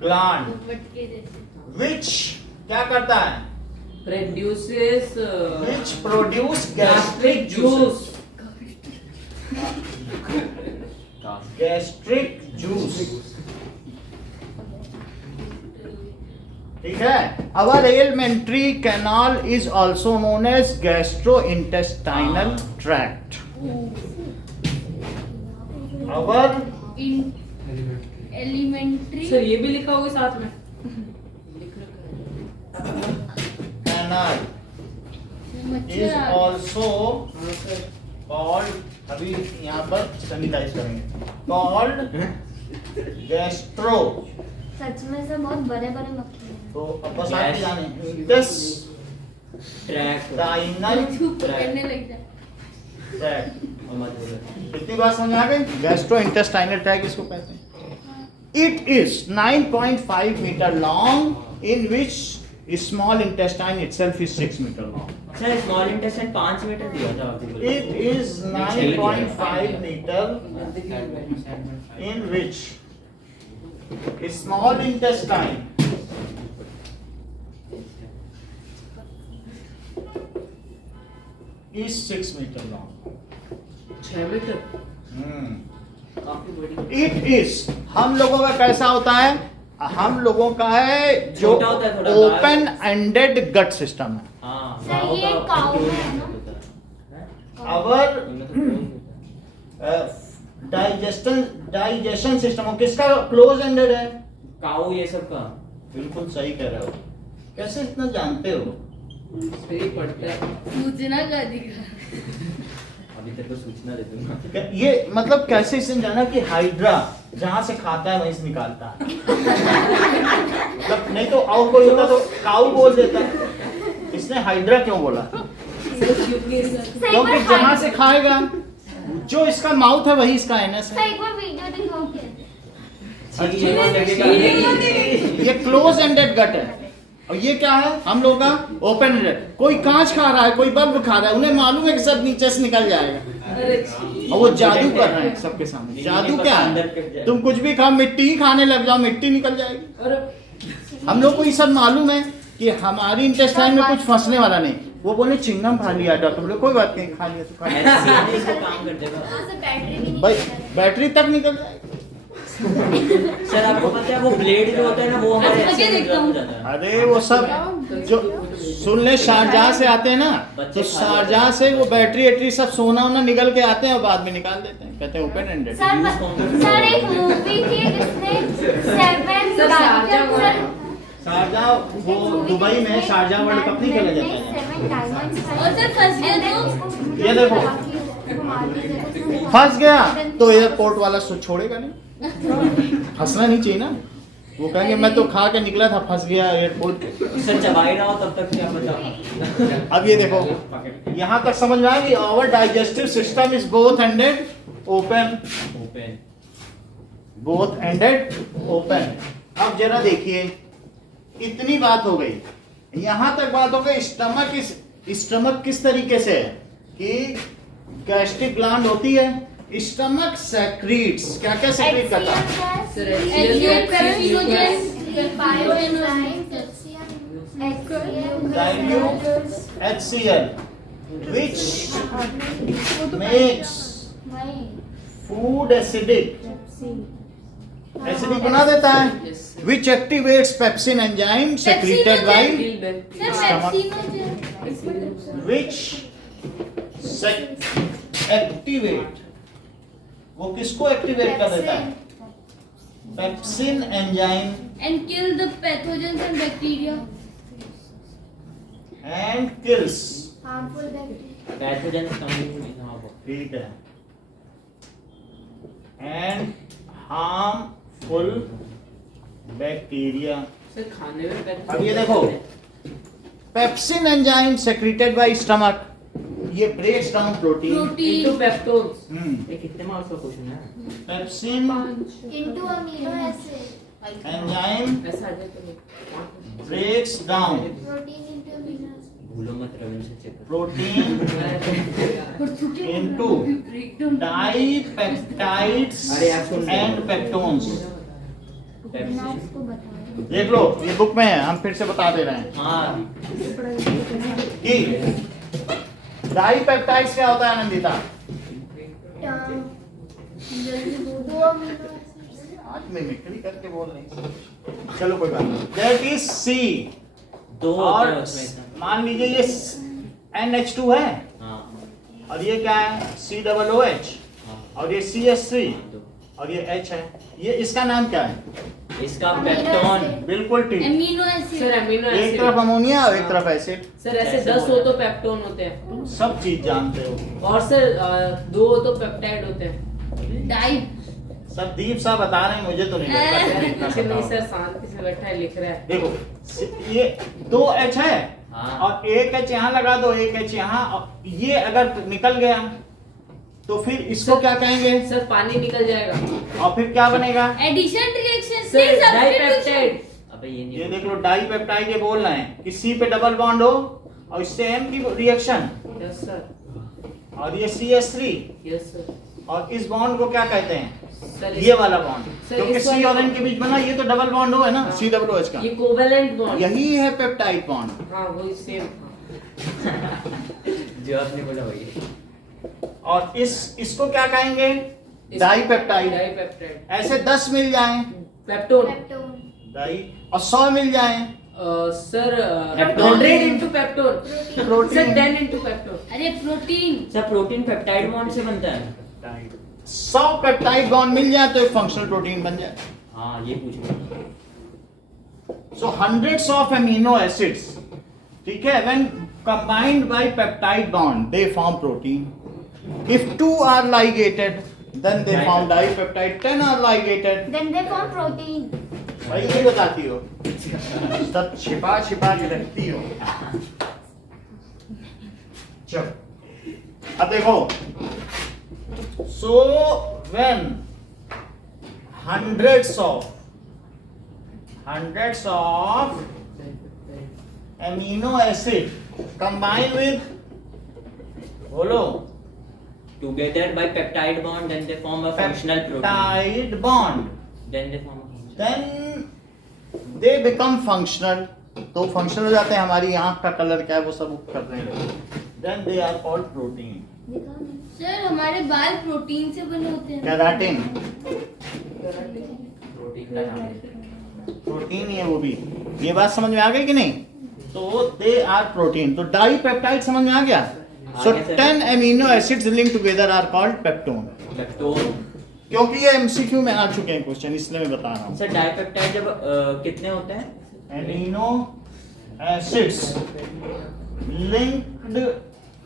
ग्लैंड मटके जैसे विच क्या करता है, Produces which produce gastric juice, gastric juice, ठीक है। Our alimentary canal is also known as gastrointestinal tract. Our alimentary sir ये भी लिखा होगा साथ में। कैनाल मच्छर इज आ गया। ऑल्सो हाँ सर। कॉल्ड, अभी यहाँ पर सैनिटाइज करेंगे, कॉल्ड गैस्ट्रो, सच में से बहुत बड़े बड़े मक्खी हैं। तो अब बस आप जाने ट्रैक इंटेस्टाइनल धूप पकड़ने लग जाए ट्रैक्ट। और मत बोलो कितनी बात समझ आ गई, गैस्ट्रोइंटेस्टाइनल ट्रैक्ट इसको कहते हैं। It is 9.5 metre long in which small intestine itself is 6 metre long. Sir small intestine 5 metre दिया था आपको It is 9.5 meter in which small intestine is 6 meter long. 6 metre Hmm. काफी बड़ी। It is, हम लोगों का कैसा होता है, हम लोगों का है जो छोटा होता है थोड़ा, ओपन एंडेड गट सिस्टम है। हाँ सर, ये काऊ है ना? Our डाइजेशन सिस्टम किसका क्लोज एंडेड है, काऊ ये सब का बिल्कुल सही कह रहे हो। कैसे इतना जानते हो, फिर ही पड़ता है। सूचना का अधिकार अभी तेरे को सूचना दे दूंगा ये मतलब कैसे इसने जाना कि हाइड्रा जहां से खाता है वहीं से निकालता है। मतलब नहीं तो और कोई होता तो काऊ बोल देता, इसने हाइड्रा क्यों बोला, क्योंकि जहां से खाएगा जो इसका माउथ है वही इसका एनस सर है। एक बार वीडियो दिखाओ क्या? ये क्लोज एंडेड गट है और ये क्या है हम लोग का ओपन एंडेड। कोई कांच खा रहा है, कोई बल्ब खा रहा है, उन्हें मालूम है कि सब नीचे से निकल जाएगा और वो जादू कर रहे हैं सबके सामने। जादू क्या है, तुम कुछ भी खाओ, मिट्टी ही खाने लग जाओ, मिट्टी निकल जाएगी। हम लोग को ये सब मालूम है कि हमारी इंटेस्टाइन में कुछ फंसने वाला नहीं। वो बोले चिंगम खा लिया डॉक्टर बोले कोई बात नहीं, खा लिया तो खा लिया, काम कर देगा हाँ सर, बैटरी भी नहीं भाई चल रही। बैटरी तक निकल जाएगी। सर आपको पता है वो ब्लेड जो होता है ना वो हमारे अच्छा, अच्छे में देखता ड्रॉप हूँ। हो जाता है। अरे वो सब जो सुन ले शारजाह से आते हैं ना, तो शारजाह से वो बैटरी एटरी सब सोना वोना निकल के आते हैं और बाद में निकाल देते हैं, कहते हैं ओपन एंडेड। सर एक मूवी थी जिसमें 7 सर, शारजाह वाला। शारजाह वो दुबई में शारजाह वर्ल्ड कप नहीं खेला जाता है। और सर फंस गया तो ये देखो फंस गया तो एयरपोर्ट वाला छोड़ेगा नहीं, फंसना नहीं चाहिए ना। वो कहेंगे मैं तो खा के निकला था, फंस गया एयरपोर्ट। सर चबा ही रहा हो तब तक क्या पता। अब ये देखो यहाँ तक समझ में आया कि our digestive system is both ended open, open both ended open. अब जरा देखिए इतनी बात हो गई, यहाँ तक बात हो गई। स्टमक किस तरीके से है कि गैस्ट्रिक ग्लैंड होती है, स्टमक सेक्रीट्स क्या क्या सेक्रीट करता है, HCl which makes food acidic, acidic बना देता है, which activates pepsin enzyme secreted by which activate, वो किसको एक्टिवेट कर देता है, pepsin enzyme and kill the pathogens and bacteria. And kills, pathogen community हाँ वो ठीक है, एंड हार्मफुल बैक्टीरिया। सर खाने में अब ये देखो pepsin enzyme secreted by stomach, ये breaks down protein. Into peptones. ये कितने मार्क्स का क्वेश्चन है। Pepsin into amino acid, enzyme ऐसा आ जाए तो breaks down protein into amino acid. भूलो मत रविंद्र से चेक करो। प्रोटीन into dipeptides अरे यार, सुन ले। and peptones। ना उसको बताओ। देख लो ये बुक में है, हम फिर से बता दे रहे हैं हाँ कि डाइपेप्टाइड्स क्या होता है आनंदिता? आज मिमिक्री करके बोल रही, चलो कोई बात नहीं। That is C. दो और होते हैं उसमें इतना। मान लीजिए ये NH2 है हाँ और ये क्या है COOH और ये CH3 दो। और ये H है। ये इसका नाम क्या है? इसका अमीनो पेप्टोन। एसिड। बिल्कुल ठीक। Amino acid. सर अमीनो एक एसिड। तरफ अमोनिया और एक तरफ एसिड। सर ऐसे ऐसे 10 हो बोला। तो पेप्टोन होते हैं सब चीज जानते हो। और सर 2 हो तो पेप्टाइड होते हैं। डाई। सब दीप सा बता रहे हैं, मुझे तो नहीं लगता कि इतना पीछे पता नहीं होगा। सर शांति से बैठा है लिख रहा है। देखो ये 2 H है हाँ। और एक H यहाँ लगा दो, एक H यहाँ, और ये अगर निकल गया तो फिर इसको क्या कहेंगे? सर पानी निकल जाएगा। और फिर क्या बनेगा? एडिशन रिएक्शन से सर सब्स्टिट्यूशन। डाइपेप्टाइड। अबे ये नहीं ये देख लो डाइपेप्टाइड, ये बोल रहे हैं कि C पे डबल बॉन्ड हो और इससे M की रिएक्शन यस सर और ये CH3 यस सर। और इस बॉन्ड को क्या कहते हैं? सर ये वाला बॉन्ड, सर, क्योंकि इस C वाले और N बॉन्ड- के बीच बना, ये तो डबल बॉन्ड हो है ना, हाँ। COOH का। ये कोवेलेंट बॉन्ड। यही है पेप्टाइड बॉन्ड। हाँ वही सेम। जो आपने बोला वही है। और इसको क्या कहेंगे? डाइपेप्टाइड। डाइपेप्टाइड। ऐसे 10 मिल जाएं पेप्टोन। डाई और 100 मिल जाएं sir peptone. 100 into peptone. Sir protein. 10 into peptone. अरे protein. Sir protein peptide bond से बनता है। 100 पेप्टाइड बॉन्ड मिल जाए तो एक फंक्शनल प्रोटीन बन जाए। हाँ ये पूछ रहा हूँ। So hundreds of amino acids, ठीक है, when combined by peptide bond, they form protein. If 2 are ligated, then they form dipeptide. 10 are ligated. Then they form protein. भाई ये बताती हो, सब छिपा छिपा के रखती हो। चलो, अब देखो, so when hundreds of amino acid combine with, बोलो, Together by peptide bond, then they form a functional protein. peptide bond, Then they form a functional. then they become functional. तो फंक्शनल हो जाते हैं, हमारी आंख का कलर क्या है वो सब कर रहे हैं, then they are called protein. Sir हमारे बाल प्रोटीन से बने होते हैं। केराटिन, प्रोटीन का नाम है। प्रोटीन ही है वो भी। ये बात समझ में आ गई कि नहीं? तो दे आर प्रोटीन। तो डाइपेप्टाइड समझ में आ गया? So 10 amino acids link together are called peptone. Peptone. क्योंकि ये एमसीक्यू में आ चुके हैं क्वेश्चन, इसलिए मैं बता रहा हूँ। सर डाइपेप्टाइड जब कितने होते हैं? अमीनो एसिड्स लिंक्ड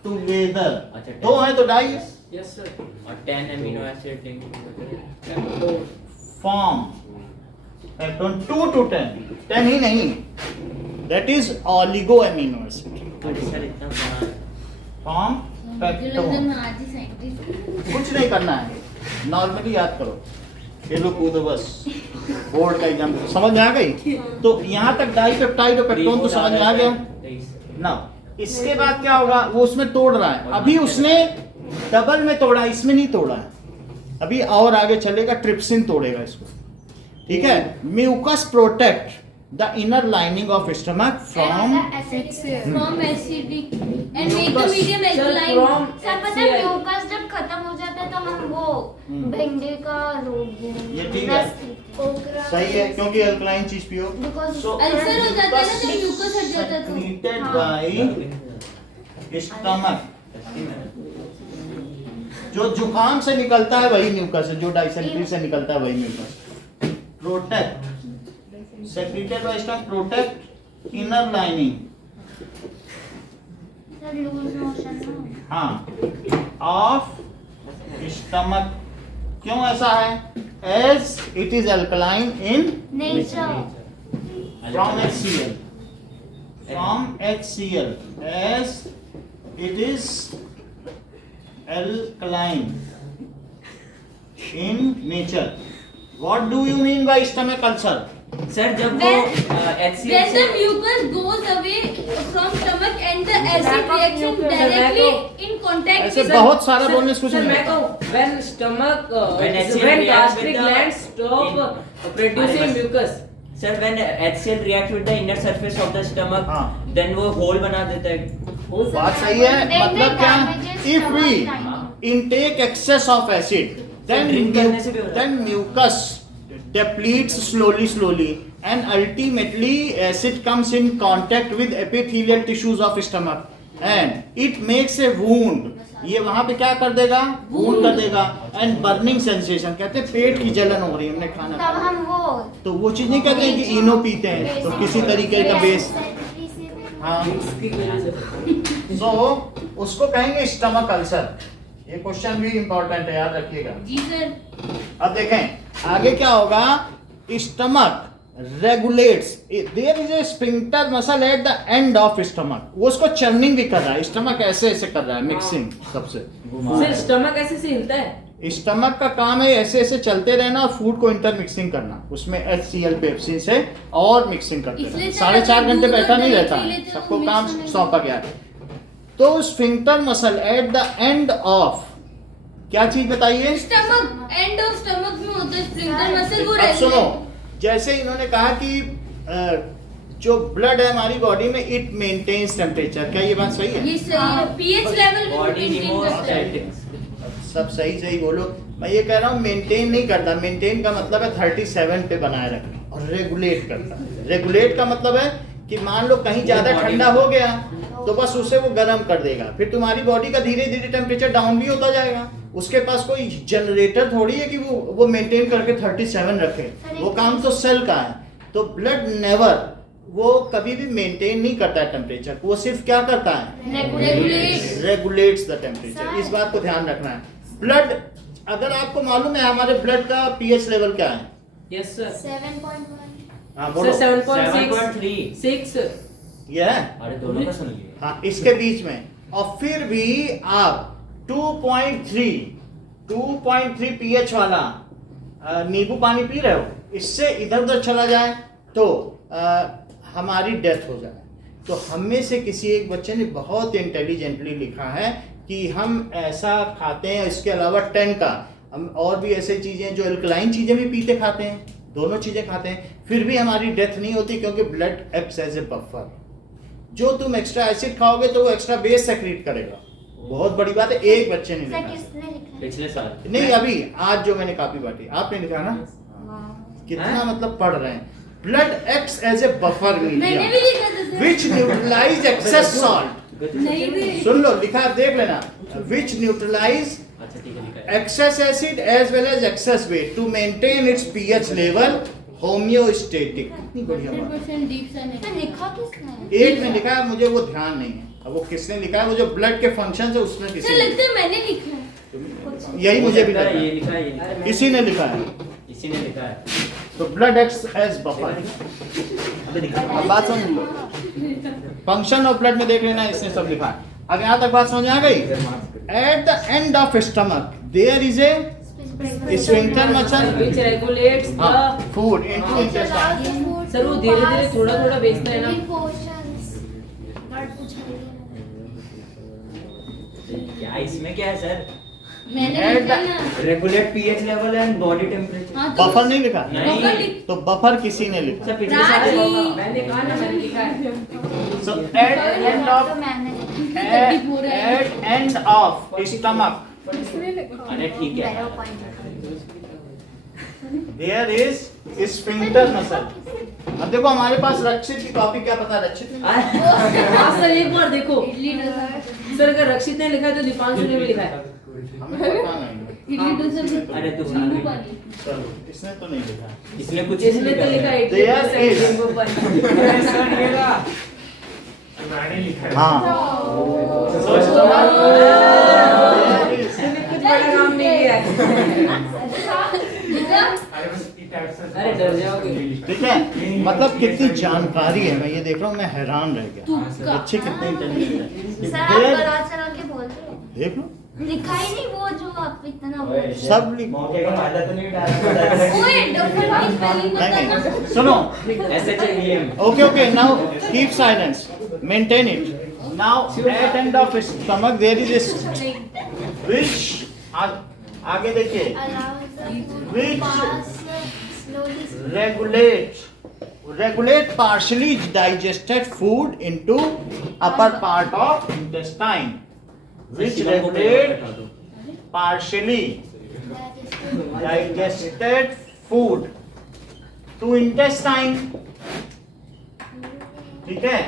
टुगेदर, अच्छा, 2 है तो डाई यस सर। और 10 amino acid link. Form peptone 2 to 10, 10 ही नहीं, that is oligo amino acid अरे सर इतना सुना है। फॉर्म मुझे लगता है पेप्टोन। मैं आज ही साइंटिस्ट हूँ। कुछ नहीं करना है, नॉर्मली याद करो, खेलो कूदो बस, बोर्ड का एग्जाम समझ में आ गई? तो यहाँ तक डाइपेप्टाइड और पेप्टोन तो समझ में आ गया ना। इसके बाद क्या होगा, वो उसमें तोड़ रहा है, अभी उसने डबल में तोड़ा, इसमें नहीं तोड़ा है, अभी और आगे चलेगा, ट्रिप्सिन तोड़ेगा इसको, ठीक है। Mucus protect the inner lining of stomach from From acidic and make the medium sir alkaline. From sir पता है म्यूकस जब खत्म हो जाता है तो हम वो भिंडी का रोग ये ठीक है, ओकरा सही है, क्योंकि अल्कलाइन चीज पियो। बिकॉज So, अल्सर हो जाता है ना जब म्यूकस हट जाता है तो। secreted हाँ। by stomach, जो जुकाम से निकलता है वही म्यूकस है, जो डाइसेंट्री से निकलता है वही mucus. Protect, secreted by stomach, protect inner lining, sir loose motion हाँ, ऑफ स्टमक। क्यों ऐसा है? As it is alkaline in nature from HCl, as it is alkaline in nature. What do you mean by stomach ulcer? Sir जब वो When HCl the से mucus goes away from stomach and the acid reaction Sir, directly in contact ऐसे with बहुत सारा बोलने से कुछ सर नहीं मैं होता। कहूँ when stomach When HCl when reacts with gastric the- glands stop producing in- mucus. Sir, when HCl reacts with the inner surface of the stomach, हाँ। then वो होल बना देता है। बात सही है, Then मतलब it क्या, damages if we stomach lining. intake excess of acid, then drink करने से भी हो रहा है। then mucus depletes slowly and ultimately acid comes in contact with epithelial tissues of stomach and it makes a wound. ये वहां पे क्या कर देगा, wound कर देगा and burning sensation, कहते हैं पेट की जलन हो रही है, हमने खाना तब खाया। हम वो तो वो चीज नहीं कहते हैं कि इनो पीते हैं, तो किसी तरीके का बेस, हाँ, तो उसको कहेंगे स्टमक अल्सर। ये क्वेश्चन भी इंपॉर्टेंट है, याद रखिएगा। जी सर। अब देखें आगे क्या होगा, stomach regulates, there is a sphincter muscle at the end of stomach, वो उसको चर्निंग भी कर रहा है, स्टमक ऐसे ऐसे कर रहा है, मिक्सिंग सबसे। सर स्टमक ऐसे से हिलता है। स्टमक का काम है ऐसे ऐसे चलते रहना और फूड को इंटर मिक्सिंग करना, उसमें HCl पेप्सिन से और मिक्सिंग करते इसलिए रहना, सर 4.5 घंटे दूध और बैठा नहीं दही रहता पी है, लेते तो सबको मिक्स काम होने सौंपा गया है। तो sphincter muscle at the end of, क्या चीज बताइए, स्टमक एंड ऑफ स्टमक में होता है स्प्लिंटर मसल, वो अब सुनो, रेगुलेट। जैसे इन्होंने कहा कि जो ब्लड है हमारी बॉडी में इट मेंटेन्स टेम्परेचर, क्या ये बात सही है? ये सही है, पीएच लेवल को Body मेंटेन करता है। hemostatic। सब सही सही बोलो। मैं ये कह रहा हूँ मेंटेन नहीं करता, मेंटेन का मतलब है 37 पे बनाए रखना, और रेगुलेट करता है। रेगुलेट का मतलब है कि मान लो कहीं ज्यादा ठंडा हो गया तो बस उसे वो गर्म कर देगा, फिर तुम्हारी बॉडी का धीरे धीरे टेम्परेचर डाउन भी होता जाएगा। उसके पास कोई जनरेटर थोड़ी है कि वो मेंटेन करके 37 रखे, वो काम तो सेल का है। तो ब्लड नेवर, वो कभी भी मेंटेन नहीं करता है टेम्परेचर, वो सिर्फ क्या करता है, रेगुलेट। Regulates the temperature. इस बात को ध्यान रखना है। ब्लड, अगर आपको मालूम है हमारे ब्लड का पीएच लेवल क्या है, यस सर। 7.1 हाँ बोलो, 7.3। 6 ये है, अरे दोनों का सुन लिए। हाँ इसके बीच में, और फिर भी आप 2.3 पीएच वाला नींबू पानी पी रहे हो, इससे इधर उधर चला जाए तो हमारी डेथ हो जाए। तो हम में से किसी एक बच्चे ने बहुत इंटेलिजेंटली लिखा है कि हम ऐसा खाते हैं, इसके अलावा 10 का हम और भी ऐसे चीज़ें जो अल्कलाइन चीज़ें भी पीते खाते हैं, दोनों चीज़ें खाते हैं, फिर भी हमारी डेथ नहीं होती, क्योंकि blood acts as a buffer. जो तुम एक्स्ट्रा एसिड खाओगे तो वो एक्स्ट्रा बेस सेक्रेट करेगा। बहुत बड़ी बात है, एक बच्चे ने सर लिखा किसने लिखा है? पिछले साल। नहीं, अभी आज जो मैंने कॉपी बांटी आपने लिखा ना, कितना मतलब पढ़ रहे हैं। Blood acts as a buffer मैंने मीडिया भी लिखा था sir. which neutralize excess salt। नहीं भी। सुन लो, लिखा है, देख लेना, which neutralize अच्छा ठीक है, लिखा है। excess acid as well as excess weight to maintain its pH level homeostatic। कितनी बढ़िया बात। 100% डीप सा सर नहीं। लिखा किसने? एक ने लिखा है, मुझे वो ध्यान नहीं है, अब वो किसने लिखा है, वो जो ब्लड के फंक्शन है उसने सर किसी लगता है मैंने लिखा है। यही मुझे भी हो सकता लगा है, ये लिखा है, ये लिखा है। इसी ने लिखा है। इसी ने लिखा है। तो ब्लड एक्ट्स एज बफर। अब बात समझ लो, फंक्शन ऑफ ब्लड में देख लेना, इसने सब लिखा है। अब यहाँ तक बात समझ आ गई। At the end of stomach there is a sphincter muscle which regulates the food into intestine. Sir वो धीरे धीरे थोड़ा थोड़ा बेचता है ना। क्या इसमें क्या है सर? मैंने At लिखा the- ना। Regulate pH level and body temperature. हाँ, तो बफर नहीं लिखा, नहीं। बफर लिख- तो बफर किसी ने लिखा। सर पिछले साल राजी। मैंने कहा ना, मैंने लिखा है। सो एट एंड ऑफ तो मैंने एट एंड ऑफ स्टमक अरे ठीक है। There is sphincter muscle. अब देखो हमारे पास रक्षित की कॉपी, क्या पता रक्षित ने हाँ सर एक बार देखो इडली डोसा। सर, अगर रक्षित ने लिखा है तो दीपांशु ने भी लिखा है। हमें पता नहीं। इडली डोसा भी- अरे तू नींबू पानी। चलो, इसने तो नहीं लिखा। इसमें कुछ इसमें तो लिखा है There is- नींबू पानी। हाँ So stomach, there is- इसने कुछ बड़ा काम नहीं किया है। अरे डर जाओगे। ठीक है, मतलब कितनी जानकारी है, मैं ये देख रहा हूँ, मैं हैरान रह गया। बच्चे कितने इंटेलिजेंट हैं। सर आप There- बड़ा चढ़ा के बोल रहे हो। देख लो, लिखा ही नहीं वो जो आप इतना बोल रहे हो। सब लिख। मौके का फायदा तो नहीं उठाया। ओए डॉक्टर की स्पेलिंग नहीं बताना। नहीं, सुनो, SHAEM। Okay okay, now keep silence. maintain it. Now at end of stomach there is a which आगे देखिए allows the food to Which- pass slowly. regulate partially digested food into upper part of intestine, which regulate partially digested food to intestine. ठीक है?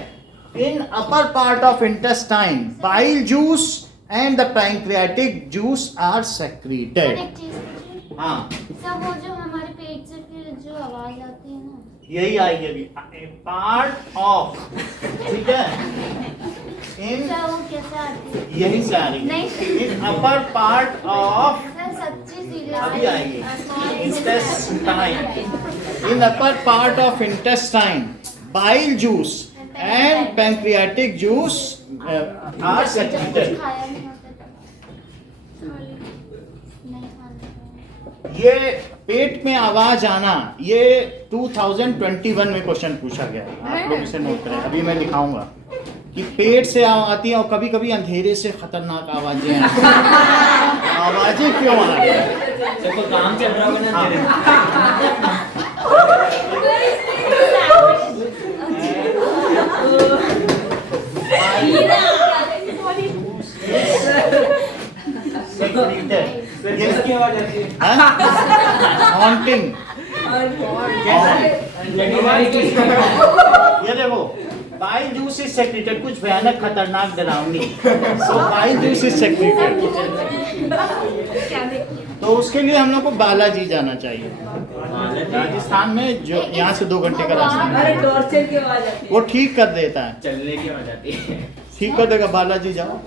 In upper part of intestine, bile juice and the pancreatic juice are sir secreted. एक चीज पूछूं? हाँ, सर वो जो हमारे पेट से फिर जो आवाज आती है ना, यही आएगी अभी. पार्ट ऑफ, ठीक है? इन सर वो कैसे आती है? यही से आ रही है. नहीं इन अपर पार्ट ऑफ सर सच्ची सीरियस अभी आएगी. intestine. In upper part of intestine, bile juice and pancreatic juice are जब secreted. कुछ खाया नहीं होता तब नहीं खाना। ये पेट में आवाज आना, ये 2021 में क्वेश्चन पूछा गया है. आप लोग इसे नोट करें. अभी मैं दिखाऊंगा कि पेट से आती है और कभी कभी अंधेरे से खतरनाक आवाजें हैं. आवाजें क्यों आ रही हैं? देखो काम चल रहा होगा ना तेरे ये इसकी आवाज आती है हॉन्टिंग. ये देखो, बाइल जूस इज सेक्रेटेड. कुछ भयानक खतरनाक डरावनी. सो बाइल जूस इज सेक्रेटेड. तो उसके लिए हम लोग को बालाजी जाना चाहिए. राजस्थान में जो यहाँ से 2 घंटे का रास्ता है. अरे टॉर्चर की आवाज आती है. वो ठीक कर देता है. चलने की आवाज आती है ठीक कर देगा. बालाजी जाओ.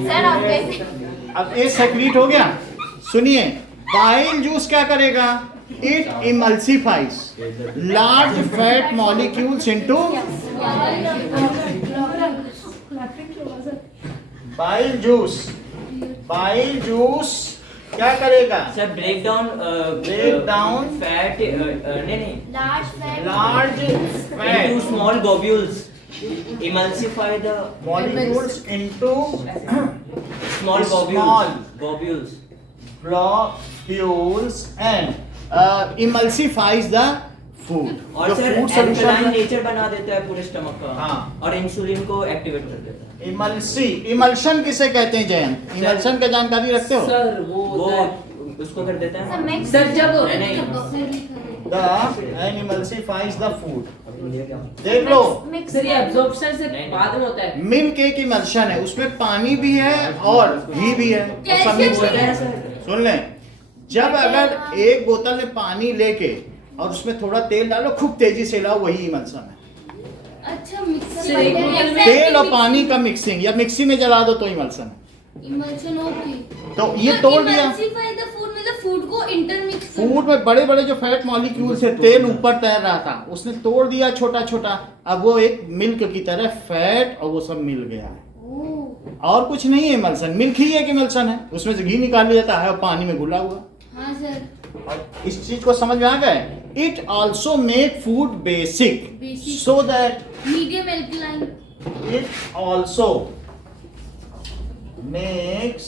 सर आप कैसे अब ये सेक्रेट हो गया. सुनिए, बाइल जूस क्या करेगा? It emulsifies large fat molecules into bile juice. Bile juice क्या करेगा? सर ब्रेक डाउन फैट नहीं large into fat small globules emulsify the molecules into small Small. globules globules and emulsifies the food. और जो sir food alkaline solution nature बना देता है पूरे स्टमक का. हाँ. और इंसुलिन को एक्टिवेट कर देता है. इमल्शन किसे कहते हैं जयंत? इमल्शन की जानकारी रखते हो? सर वो वो उसको कर देता सर है. मिक्स सर जब नहीं The emulsifies the food. देख लो, मिक्स सर ये एब्जॉर्प्शन से बाद में होता है. मिल्क एक इमल्शन है. उसमें पानी भी है और घी भी है और सब मिक्स बोलते है. हैं सर. सुन लें, जब अगर एक बोतल में पानी लेके और उसमें थोड़ा तेल डालो, खूब तेजी से लाओ, वही इमल्शन है. अच्छा मिक्सर सर, एक बोतल में तेल और पानी का मिक्सिंग या मिक्सी में जला दो तो इमल्शन है. Emulsion okay. तो ये तोड़ दिया. इमल्सिफाई द फूड मतलब फूड को इंटरमिक्स फूड में बड़े बड़े जो फैट मॉलिक्यूल से तेल ऊपर तैर रहा था, उसने तोड़ दिया छोटा छोटा. अब वो एक मिल्क की तरह फैट और वो सब मिल गया है. और कुछ नहीं है इमल्शन. मिल्क ही एक इमल्शन है. उसमें से घी निकाल लिया जाता है और पानी में घुला हुआ. हाँ सर. और इस चीज को समझ में आ गए? It also make food basic Basic. So that medium alkaline. it also makes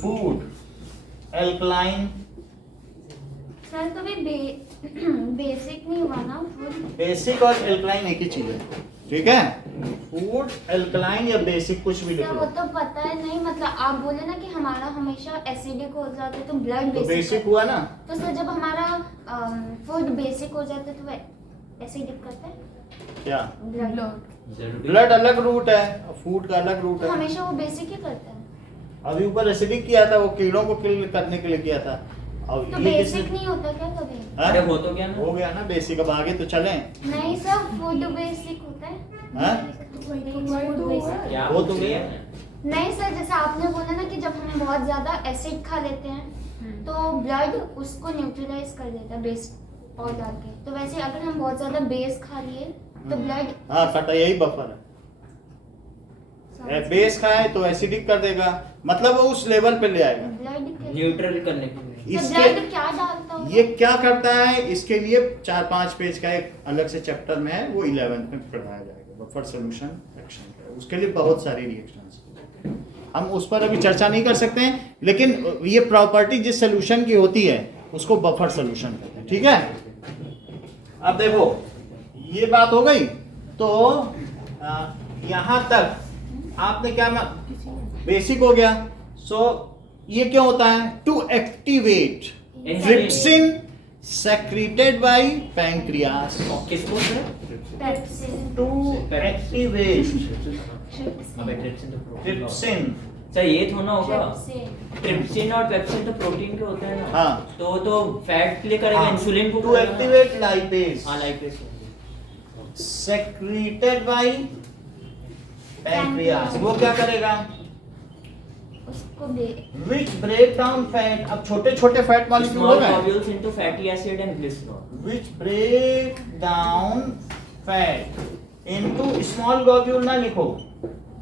food alkaline. Sir कभी बेसिक नहीं हुआ ना फूड. बेसिक और एल्कलाइन एक ही चीज है. ठीक है? फूड एल्कलाइन या बेसिक कुछ भी लिख सर वो लो. तो पता है नहीं, मतलब आप बोले ना कि हमारा हमेशा एसिडिक हो जाता है तो ब्लड तो बेसिक बेसिक. हुआ ना. तो सर जब हमारा फूड बेसिक हो जाता है तो वो एसिडिक करता है क्या? ब्लड. ब्लड अलग रूट है और फूड का अलग रूट तो है. हमेशा वो बेसिक ही करता है. अभी ऊपर एसिडिक किया था, वो कीड़ों को किल करने के लिए किया था. अब तो ये बेसिक किसने? नहीं होता क्या कभी? हाँ? अरे हो तो गया ना. हो गया ना बेसिक. अब आगे तो चलें. नहीं सर फूड बेसिक होता है. हाँ? Food basic. क्या हो तो गया. नहीं सर, जैसे आपने बोला ना कि जब हम बहुत ज्यादा एसिड खा लेते हैं तो ब्लड उसको न्यूट्रलाइज कर देता है बेस और जाके. तो वैसे अगर हम बहुत ज्यादा बेस खा लिए तो ब्लड हाँ, कटा यही बफर है. बेस खाए तो एसिडिक कर देगा, मतलब वो उस लेवल पे ले आएगा. ब्लड न्यूट्रल करने के लिए. इसके ब्लड क्या डालता हूँ? ये क्या करता है, इसके लिए 4-5 पेज का एक अलग से चैप्टर में है, वो 11th में पढ़ाया जाएगा, बफर सॉल्यूशन एक्शन का। उसके लिए बहुत सारी रिएक्शंस, हम उस पर अभी चर्चा नहीं कर सकते हैं, लेकिन ये प्रॉपर्टी जिस सॉल्यूशन की होती है उसको बफर सॉल्यूशन कहते हैं। ठीक है, अब देखो ये बात हो गई, तो यहाँ तक आपने क्या बेसिक हो गया। सो ये क्या होता है, to activate trypsin secreted by pancreas, किसको सर? पेप्सिन। टू एक्टिवेट अबे ट्रिप्सिन तो प्रोटीन ट्रिप्सिन। सर ये थोड़ा होगा, पेप्सिन। ट्रिप्सिन और पेप्सिन तो प्रोटीन के होते हैं ना। हाँ। तो फैट प्ले करेगा, इंसुलिन को टू एक्टिवेट लाइपेज हाँ लाइपेज सेक्रेटेड बाय पैंक्रियास, वो क्या करेगा, उसको which break down fat, अब छोटे छोटे फैट मॉलिक्यूल हो स्मॉल गए, globules into fatty acid and glycerol. which break down fat into small globule ना लिखो,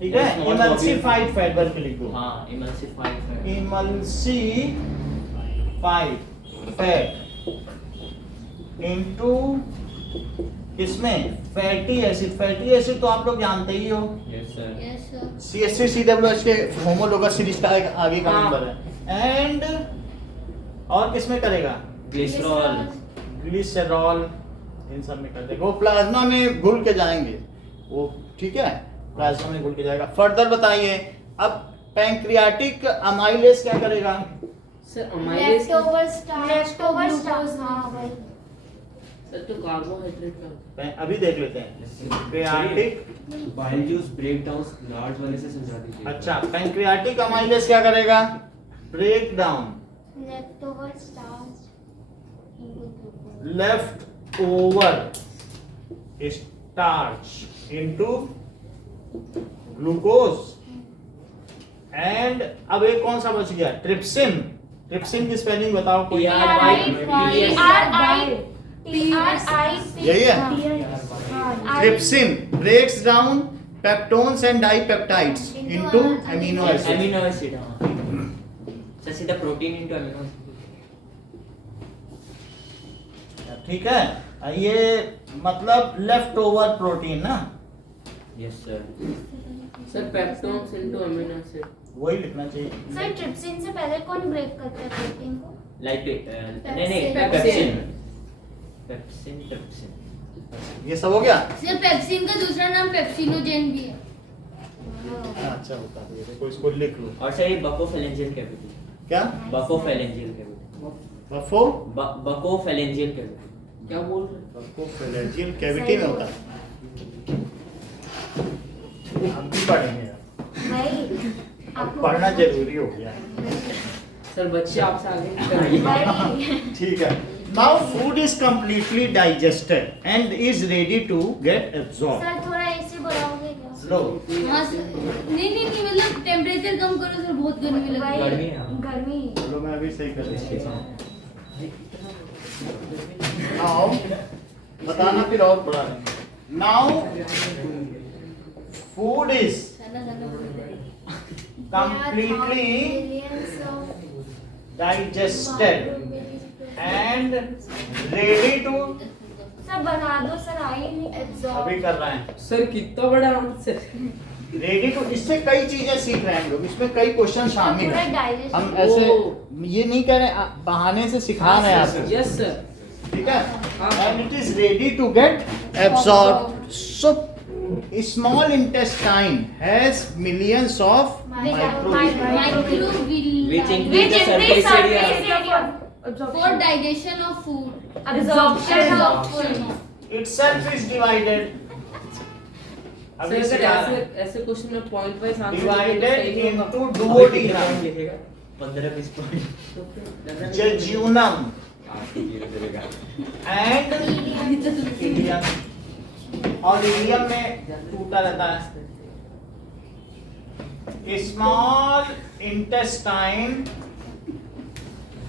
ठीक है, Small emulsified fat बल्कि लिखो, हाँ emulsified fat. emulsified fat into इसमें फैटी एसिड, फैटी एसिड तो आप लोग जानते ही हो, Yes sir. Yes sir. CH3COOH के होमोलोगस सीरीज का एक आगे का हाँ। नंबर है, एंड और किसमें करेगा, Glycerol. ग्लिसरॉल, इन सब में कर देगा, वो प्लाज्मा में घुल के जाएंगे वो, ठीक है, प्लाज्मा में घुल के जाएगा। फर्दर बताइए, अब पैंक्रियाटिक अमाइलेज क्या करेगा, सर अमाइलेज लेफ्टओवर स्टार्च। हाँ वही। सर तो कार्बोहाइड्रेट का होता अभी देख लेते हैं, pancreatic, bile juice break down large वाले से समझा दीजिए। अच्छा पैंक्रियाटिक अमाइलेज क्या करेगा, break down leftover starch left over starch into glucose, and अब एक कौन सा बच गया, ट्रिप्सिन। ट्रिप्सिन की स्पेलिंग बताओ कोई, यही है, trypsin breaks down peptones and dipeptides into amino acid. Amino acid हाँ. सर सीधा प्रोटीन into amino acid. ठीक है, ये मतलब लेफ्ट ओवर प्रोटीन ना, Yes sir. Sir peptones into amino acid. वही लिखना चाहिए। सर ट्रिप्सिन से पहले कौन ब्रेक करता है प्रोटीन को? नहीं Pepsin. Pepsin trypsin. ये सब हो गया, सर पेप्सिन का दूसरा नाम पेप्सिनोजेन भी है। अच्छा होता है, देखो इसको लिख लो, और सर ये बकोफेलेंजियल कैविटी. क्या बकोफेलेंजियल कैविटी. बफो बकोफेलेंजियल कैविटी. क्या बोल रहे हैं? बफोफेलेंजियल कैविटी में होता है, हम भी पढ़ेंगे, वही। अब पढ़ना जरूरी हो गया, सर बच्चे आपसे आगे नहीं करेंगे। वही। ठीक है। Now food is completely digested and is ready to get absorb. Sir थोड़ा ऐसे बढ़ाओगे क्या? स्लो, हाँ सर, नहीं मतलब टेम्परेचर कम करो सर, बहुत गर्मी लग रही है। गर्मी है, हाँ. गर्मी। चलो मैं अभी सही कर देता हूँ। नाउ बताना फिर और बढ़ा देंगे। नाउ फूड इज साला बोलते हैं। completely digested and ready to, sir बना दो सर, आई नहीं अभी कर रहे हैं, सर कितना बड़ा आंसर। Ready to. इससे कई चीजें सीख रहे हैं हम लोग, इसमें कई क्वेश्चन शामिल पूरा हैं, डाइजेशन। हम ऐसे ये नहीं कह रहे, बहाने से सिखा रहे हैं आपको, यस सर। ठीक है, हाँ। And it is ready to get absorb. So small intestine has millions of Microvilli Which increase the surface area. for digestion of food. Absorption of food. itself is divided, sir अभी अगर सिखा ऐसे ऐसे क्वेश्चन में point wise answer divided into duodenum, लिखेगा 15-20 पॉइंट. jejunum लिखेगा. and ileum, और इलियम में टूटा रहता है। Small intestine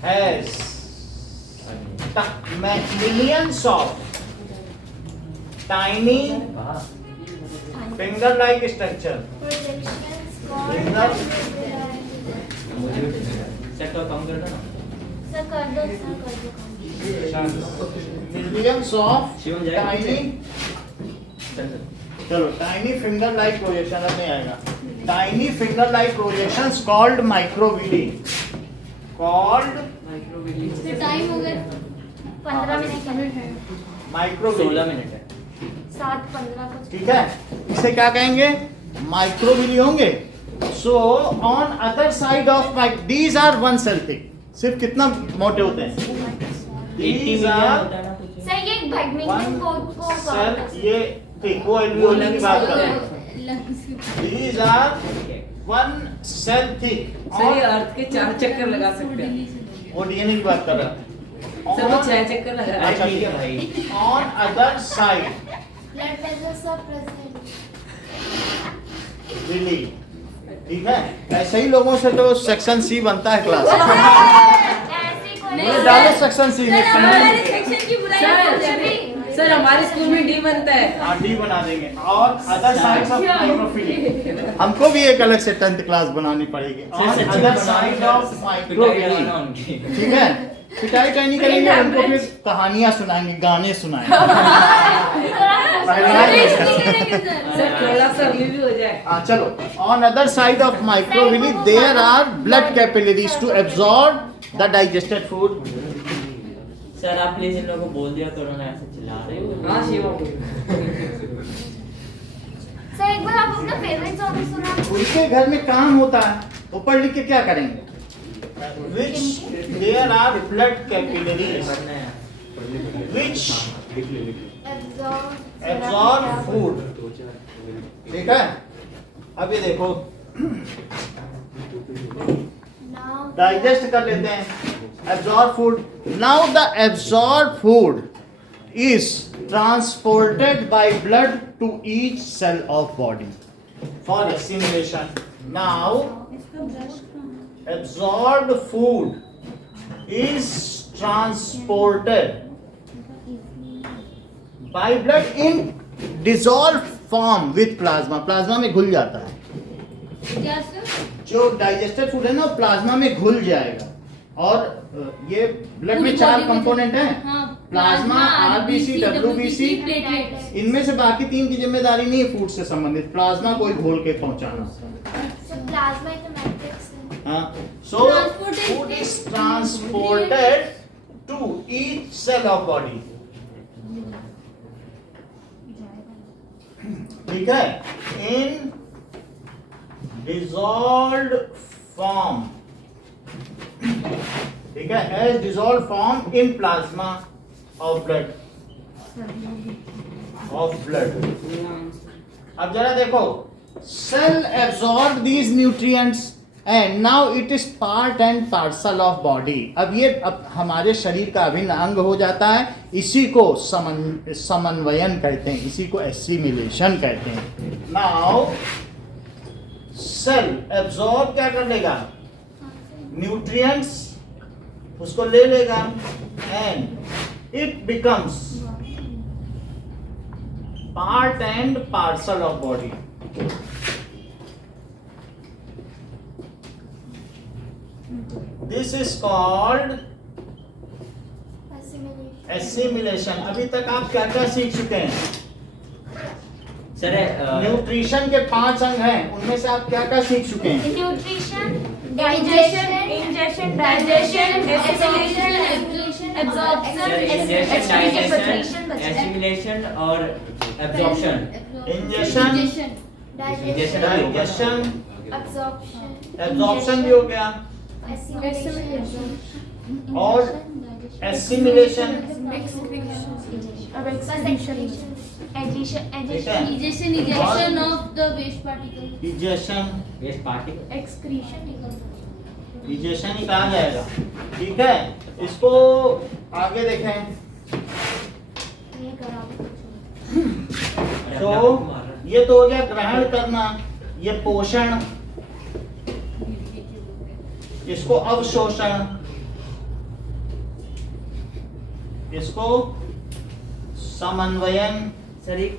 has millions of tiny finger like structure, Projections मुझे भी सर तो कम कर दो ना. सर कर दो मिलियंस ऑफ शिवम जाएगा टाइनी, चलो टाइनी फिंगर लाइक प्रोजेक्शन अब नहीं आएगा, tiny finger like projections called microvilli, called time हो गया 15 मिनट है, माइक्रोविली। 16 मिनट है। 7:15 कुछ। ठीक है, इसे क्या कहेंगे, माइक्रोविली होंगे। So on other side of these are one cell thick, सिर्फ कितना मोटे होते हैं, 80 These मिलियन are होता है ना कुछ। सर ये बैडमिंटन कोर्ट को सेल, ये ठीक वो एल्वियोली की बात कर रहे हैं। These are one cell thick। Sir ये अर्थ के 4 चक्कर लगा सकते हैं। वो डीएनए की बात कर रहा है। सर वो 6 चक्कर लगा रहा है। अच्छा ठीक है भाई। On other side, blood vessels are present. really, ठीक है, ऐसे ही लोगों से तो सेक्शन सी बनता है क्लास। ऐसे कोई ये डालो सेक्शन सी में। सेक्शन की बुराई सर हमारे स्कूल में डी बनता है। डी बना देंगे। और अदर साइड्स ऑफ माइक्रोफिली, हमको भी एक अलग से 10th क्लास बनानी पड़ेगी। On other side of microvilli, ठीक है, पिटाई कहीं नहीं करेंगे, उनको फिर कहानियां सुनाएंगे, गाने सुनाएंगे। सर थोड़ा सा रिव्यू हो जाए। हाँ चलो, on other side of microvilli there are blood capillaries to absorb the digested food। Sir आप प्लीज इन लोगों को बोल दिया करो ना, ऐसे चिल्ला रहे हो। हाँ शिवम। सर एक बार आप अपना फेवरेट सॉन्ग सुना। उनके घर में काम होता है, वो पढ़ लिख के क्या करेंगे, which there are blood capillaries which absorb food। ठीक है, अब ये देखो डाइजेस्ट कर लेते हैं, absorb food। Now the absorbed food is transported by blood to each cell of body for assimilation। Now absorbed food is transported by blood in dissolved form with plasma। Plasma में घुल जाता है, क्या सर? जो डाइजेस्टेड फूड है ना प्लाज्मा में घुल जाएगा। और ये ब्लड में 4 कंपोनेंट हैं, हाँ, प्लाज्मा, आरबीसी, डब्ल्यूबीसी। प्लेटलेट्स। इनमें से बाकी 3 की जिम्मेदारी नहीं है फूड से संबंधित, प्लाज्मा कोई घोल के पहुंचाना। Sir plasma in the matrix है। हाँ, so Transported food is transported to each cell of body। ठीक है, in dissolved form, ठीक है, as dissolved form in plasma of blood, अब जरा देखो, cell absorb these nutrients and now it is part and parcel of body। अब ये हमारे शरीर का अभिन्न अंग हो जाता है, इसी को समन्वयन कहते हैं, इसी को एसिमिलेशन कहते हैं। नाउ सेल एब्जॉर्ब क्या कर लेगा, न्यूट्रिएंट्स उसको ले लेगा and it becomes part and parcel of body. This is called assimilation. अभी तक आप क्या क्या सीख चुके हैं? सर न्यूट्रिशन के 5 अंग हैं, उनमें से आप क्या क्या सीख चुके हैं? Nutrition, digestion, ingestion, digestion, absorption, assimilation और absorption. Injection, digestion, digestion, absorption, absorption भी हो गया, और assimilation, Ejection of the waste particle। Egestion, waste particle, egestion ही कहा जाएगा। ठीक है, इसको आगे देखें। तो ये तो हो गया ग्रहण करना, ये पोषण, इसको अवशोषण, इसको समन्वयन, सर एक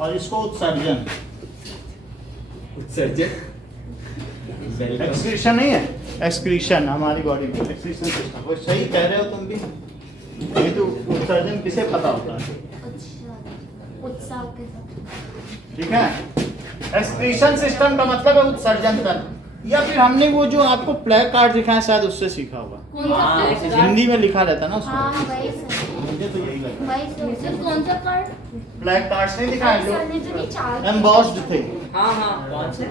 और इसको उत्सर्जन। उत्सर्जन, एक्सक्रीशन नहीं है, एक्सक्रीशन हमारी बॉडी में एक्सक्रीशन सिस्टम, वो सही कह रहे हो तुम भी। ये तो उत्सर्जन किसे पता होता है, उत्साह के साथ। ठीक है। एक्सक्रीशन सिस्टम का मतलब है उत्सर्जन तंत्र, या फिर हमने वो जो आपको प्लेक कार्ड दिखाया शायद उससे सीखा होगा, कौन सा हाँ, कार्ड? ऐसे हिंदी में लिखा रहता है ना उसमें। हाँ वही सर, मुझे तो यही लगा वही सर। सर कौन सा कार्ड? ब्लैक कार्ड्स नहीं दिखाए सर ने जो जो नहीं चार्ट एम्बॉस्ड थे, हाँ हाँ कौन से?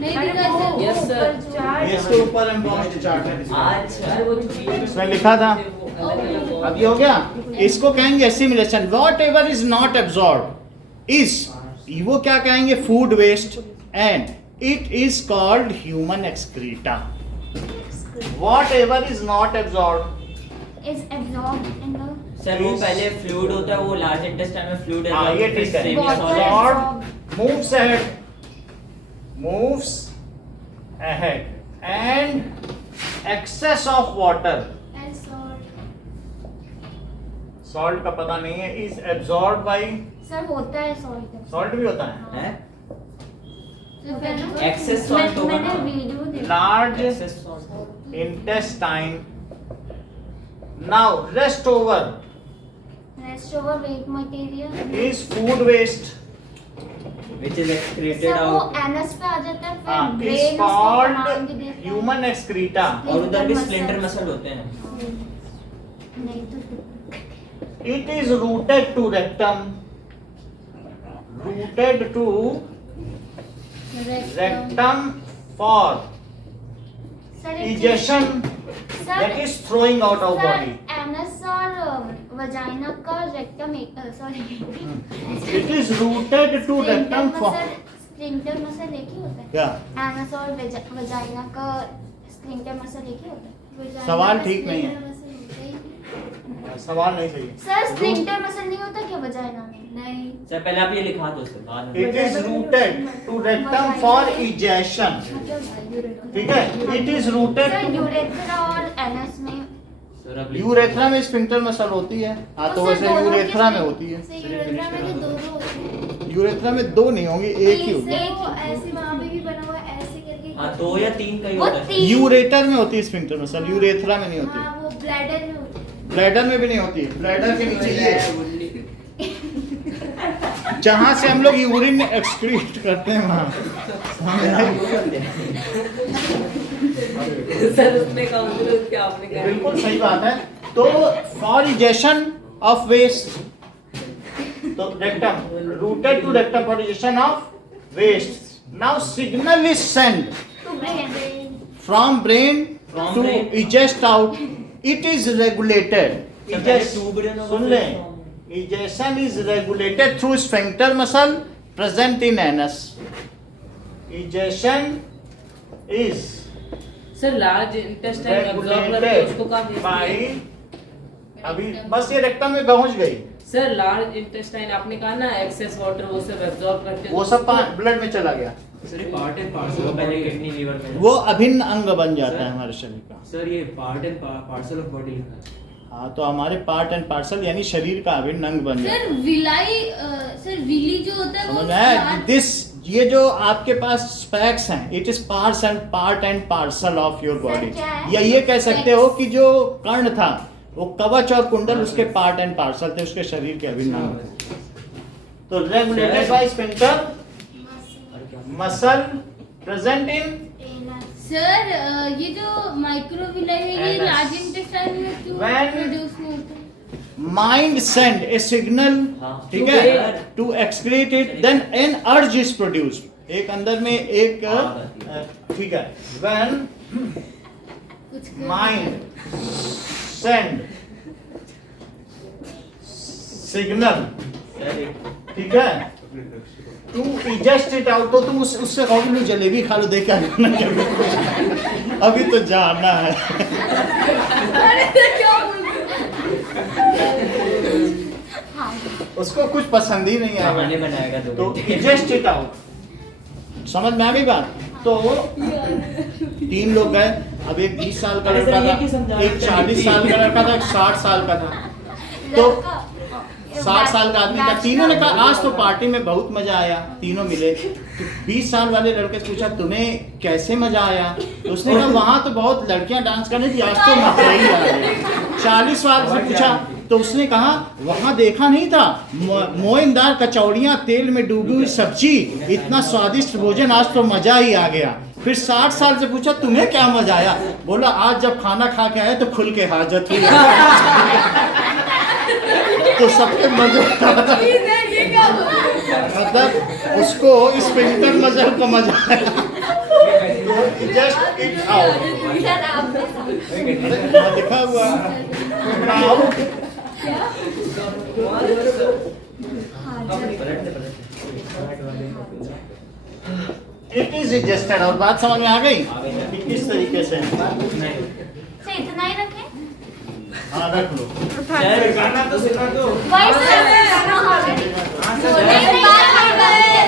नहीं अरे दिखा वो सर। Yes, sir. ऊपर चार्ट, इसके ऊपर एम्बॉस्ड चार्ट है अच्छा सर वो जो बीच में इसमें लिखा था। वो अलग-अलग और- अब ये हो गया। इसको कहेंगे assimilation. Whatever is not absorb is, वो क्या कहेंगे, food waste, and it is called human excreta. Whatever is not absorb, is absorbed in the sir वो पहले फ्लूइड होता है, वो लार्ज इंटेस्टाइन में फ्लूइड है, हाँ, ये ठीक है। water Absorbed moves ahead, moves ahead, and excess of water, and salt। salt का पता नहीं है, is absorbed by, सर होता है सॉल्ट। salt भी होता है, हैं? सर पहले Excess salt होगा मैंने ना? वीडियो देखा। large Excess salt। intestine. Now rest over rest over weight material. is food waste, Which is excreted sir वो out। एनस पे आ जाता है, हाँ, फिर is ब्रेन उसको called कमांड देता है। human excreta. और उधर भी Splinter स्प्लिंटर muscle। मसल होते हैं। नहीं तो It is rooted to rectum, rooted to rectum for sir एक ejection, cheese- that sir is throwing out of sir body. Anus और वजाइना का rectum sorry It is rooted to rectum for, splinter muscle एक ही होता है। क्या एनस और वजाइना का स्प्लिंटर मसल एक ही होता है। सवाल ठीक नहीं है। Splinter muscle होता ही नहीं। सवाल नहीं सही। सर स्प्लिंटर मसल नहीं होता क्या वजाइना में? नहीं। सर पहले आप ये लिखा दो सर, बाद में। It is rooted to rectum for ejection. ठीक है, it is rooted sir to urethra और एनस में सर अब यूरेथ्रा में स्फिंक्टर मसल होती है। हाँ तो सर वैसे दोनों यूरेथ्रा किस- में होती है। सर यूरेथ्रा में तो दो होते हैं। यूरेथ्रा में दो नहीं होंगी, एक ही होगी। एक ही ऐसे वहाँ पे भी बना हुआ है, ऐसे करके। हाँ 2 या 3 का ही वो होता है। तीन- यूरेटर में होती है स्फिंक्टर मसल, यूरेथ्रा में नहीं होती। हाँ वो ब्लैडर में होती है। ब्लैडर में भी नहीं होती। ब्लैडर के नीचे ये जहाँ से हम लोग यूरिन एक्सक्रीट करते हैं वहाँ। सर उसने काउंटर क्या आपने कहा? बिल्कुल सही बात है। तो for egestion of waste, to rectum, routed to rectum for egestion of waste. Now signal is send to brain from brain From to brain. eject out. It is regulated. Sir पहले Eject, two brain होगा, सुन फिर लें, from- ejection is regulated through sphincter muscle present in anus. Ejection is sir large intestine absorb करके उसको regulated कहाँ भेजती है? by, अभी बस ये रेक्टम में पहुंच गई, सर लार्ज इंटेस्टाइन आपने कहा ना एक्सेस वाटर वो सब एब्सॉर्ब करते वो सब ब्लड में चला गया, सर ये पार्ट एंड पार्सल वो ऑफ पहले बॉडी किडनी लीवर में। वो अभिन्न अंग बन जाता है हमारे शरीर का। सर ये part and parcel of body लिखा है। हाँ तो हमारे पार्ट एंड पार्सल यानी शरीर का अभिन्न अंग बन जाता है। सर विलाई सर विली जो होता है वो समझ में आया? large- दिस, ये जो आपके पास स्पैक्स हैं, it is part and parcel of your sir, body. क्या है? या ये कह सकते हो कि जो कर्ण था वो कवच और कुंडल उसके पार्ट एंड पार्सल थे, उसके शरीर के अभिन्न अंग थे। तो regulated by sphincter muscle present in sir ये जो माइक्रोविलाई है ये Anus. लार्ज इंटेस्टाइन में क्यों When- प्रोड्यूस नहीं होता है? माइंड सेंड ए सिग्नल, हाँ। ठीक है, to excrete it, then an urge is produced. एक अंदर में एक ठीक है, व्हेन कुछ कर- mind send signal, सर एक- ठीक है, टू इजेस्ट इट आउट, तो तुम उससे कहोगे लो जलेबी खा लो, देखा जाना कभी, अभी तो जाना है। अरे क्या बोल रहे हो? हाँ उसको कुछ पसंद ही नहीं हाँ, आएगा, बने बनाएगा तो इजेस्ट इट आउट। समझ में आ गई बात? तो 3 लोग गए, अब एक 20 साल का अरे सर, लड़का ये क्यों था, समझा एक रहे थे? 40 साल का लड़का था, एक 60 साल का था। तो लड़का कि 60 साल का आदमी था। bachelor- तीनों ने कहा आज तो पार्टी में बहुत मजा आया, तीनों मिले। तो 20 साल वाले लड़के से पूछा तुम्हें कैसे मजा आया, तो उसने कहा वहां तो बहुत लड़कियां डांस कर रही थी, आज तो मजा ही आ गया। 40 साल से पूछा तो उसने कहा वहां देखा नहीं था, मोइनदार कचौड़ियां, तेल में डूबी हुई सब्जी, इतना स्वादिष्ट भोजन, आज तो मजा ही आ गया। फिर 60 साल से पूछा तुम्हें क्या मजा आया, बोला आज जब खाना खा के आए तो खुल के हाजत हुई। तो सबके मजे मतलब उसको स्पिंटर मजल का मजा आया। जस्ट इट आउट सर आपने लिखा हुआ आउट। It is adjusted. और बात समझ में आ गई कि किस तरीके से है। सर इतना ही रखें। हाँ रख लो। सर गाना तो सुना दो। वही सर नहीं, बात कर रहे हैं।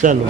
चलो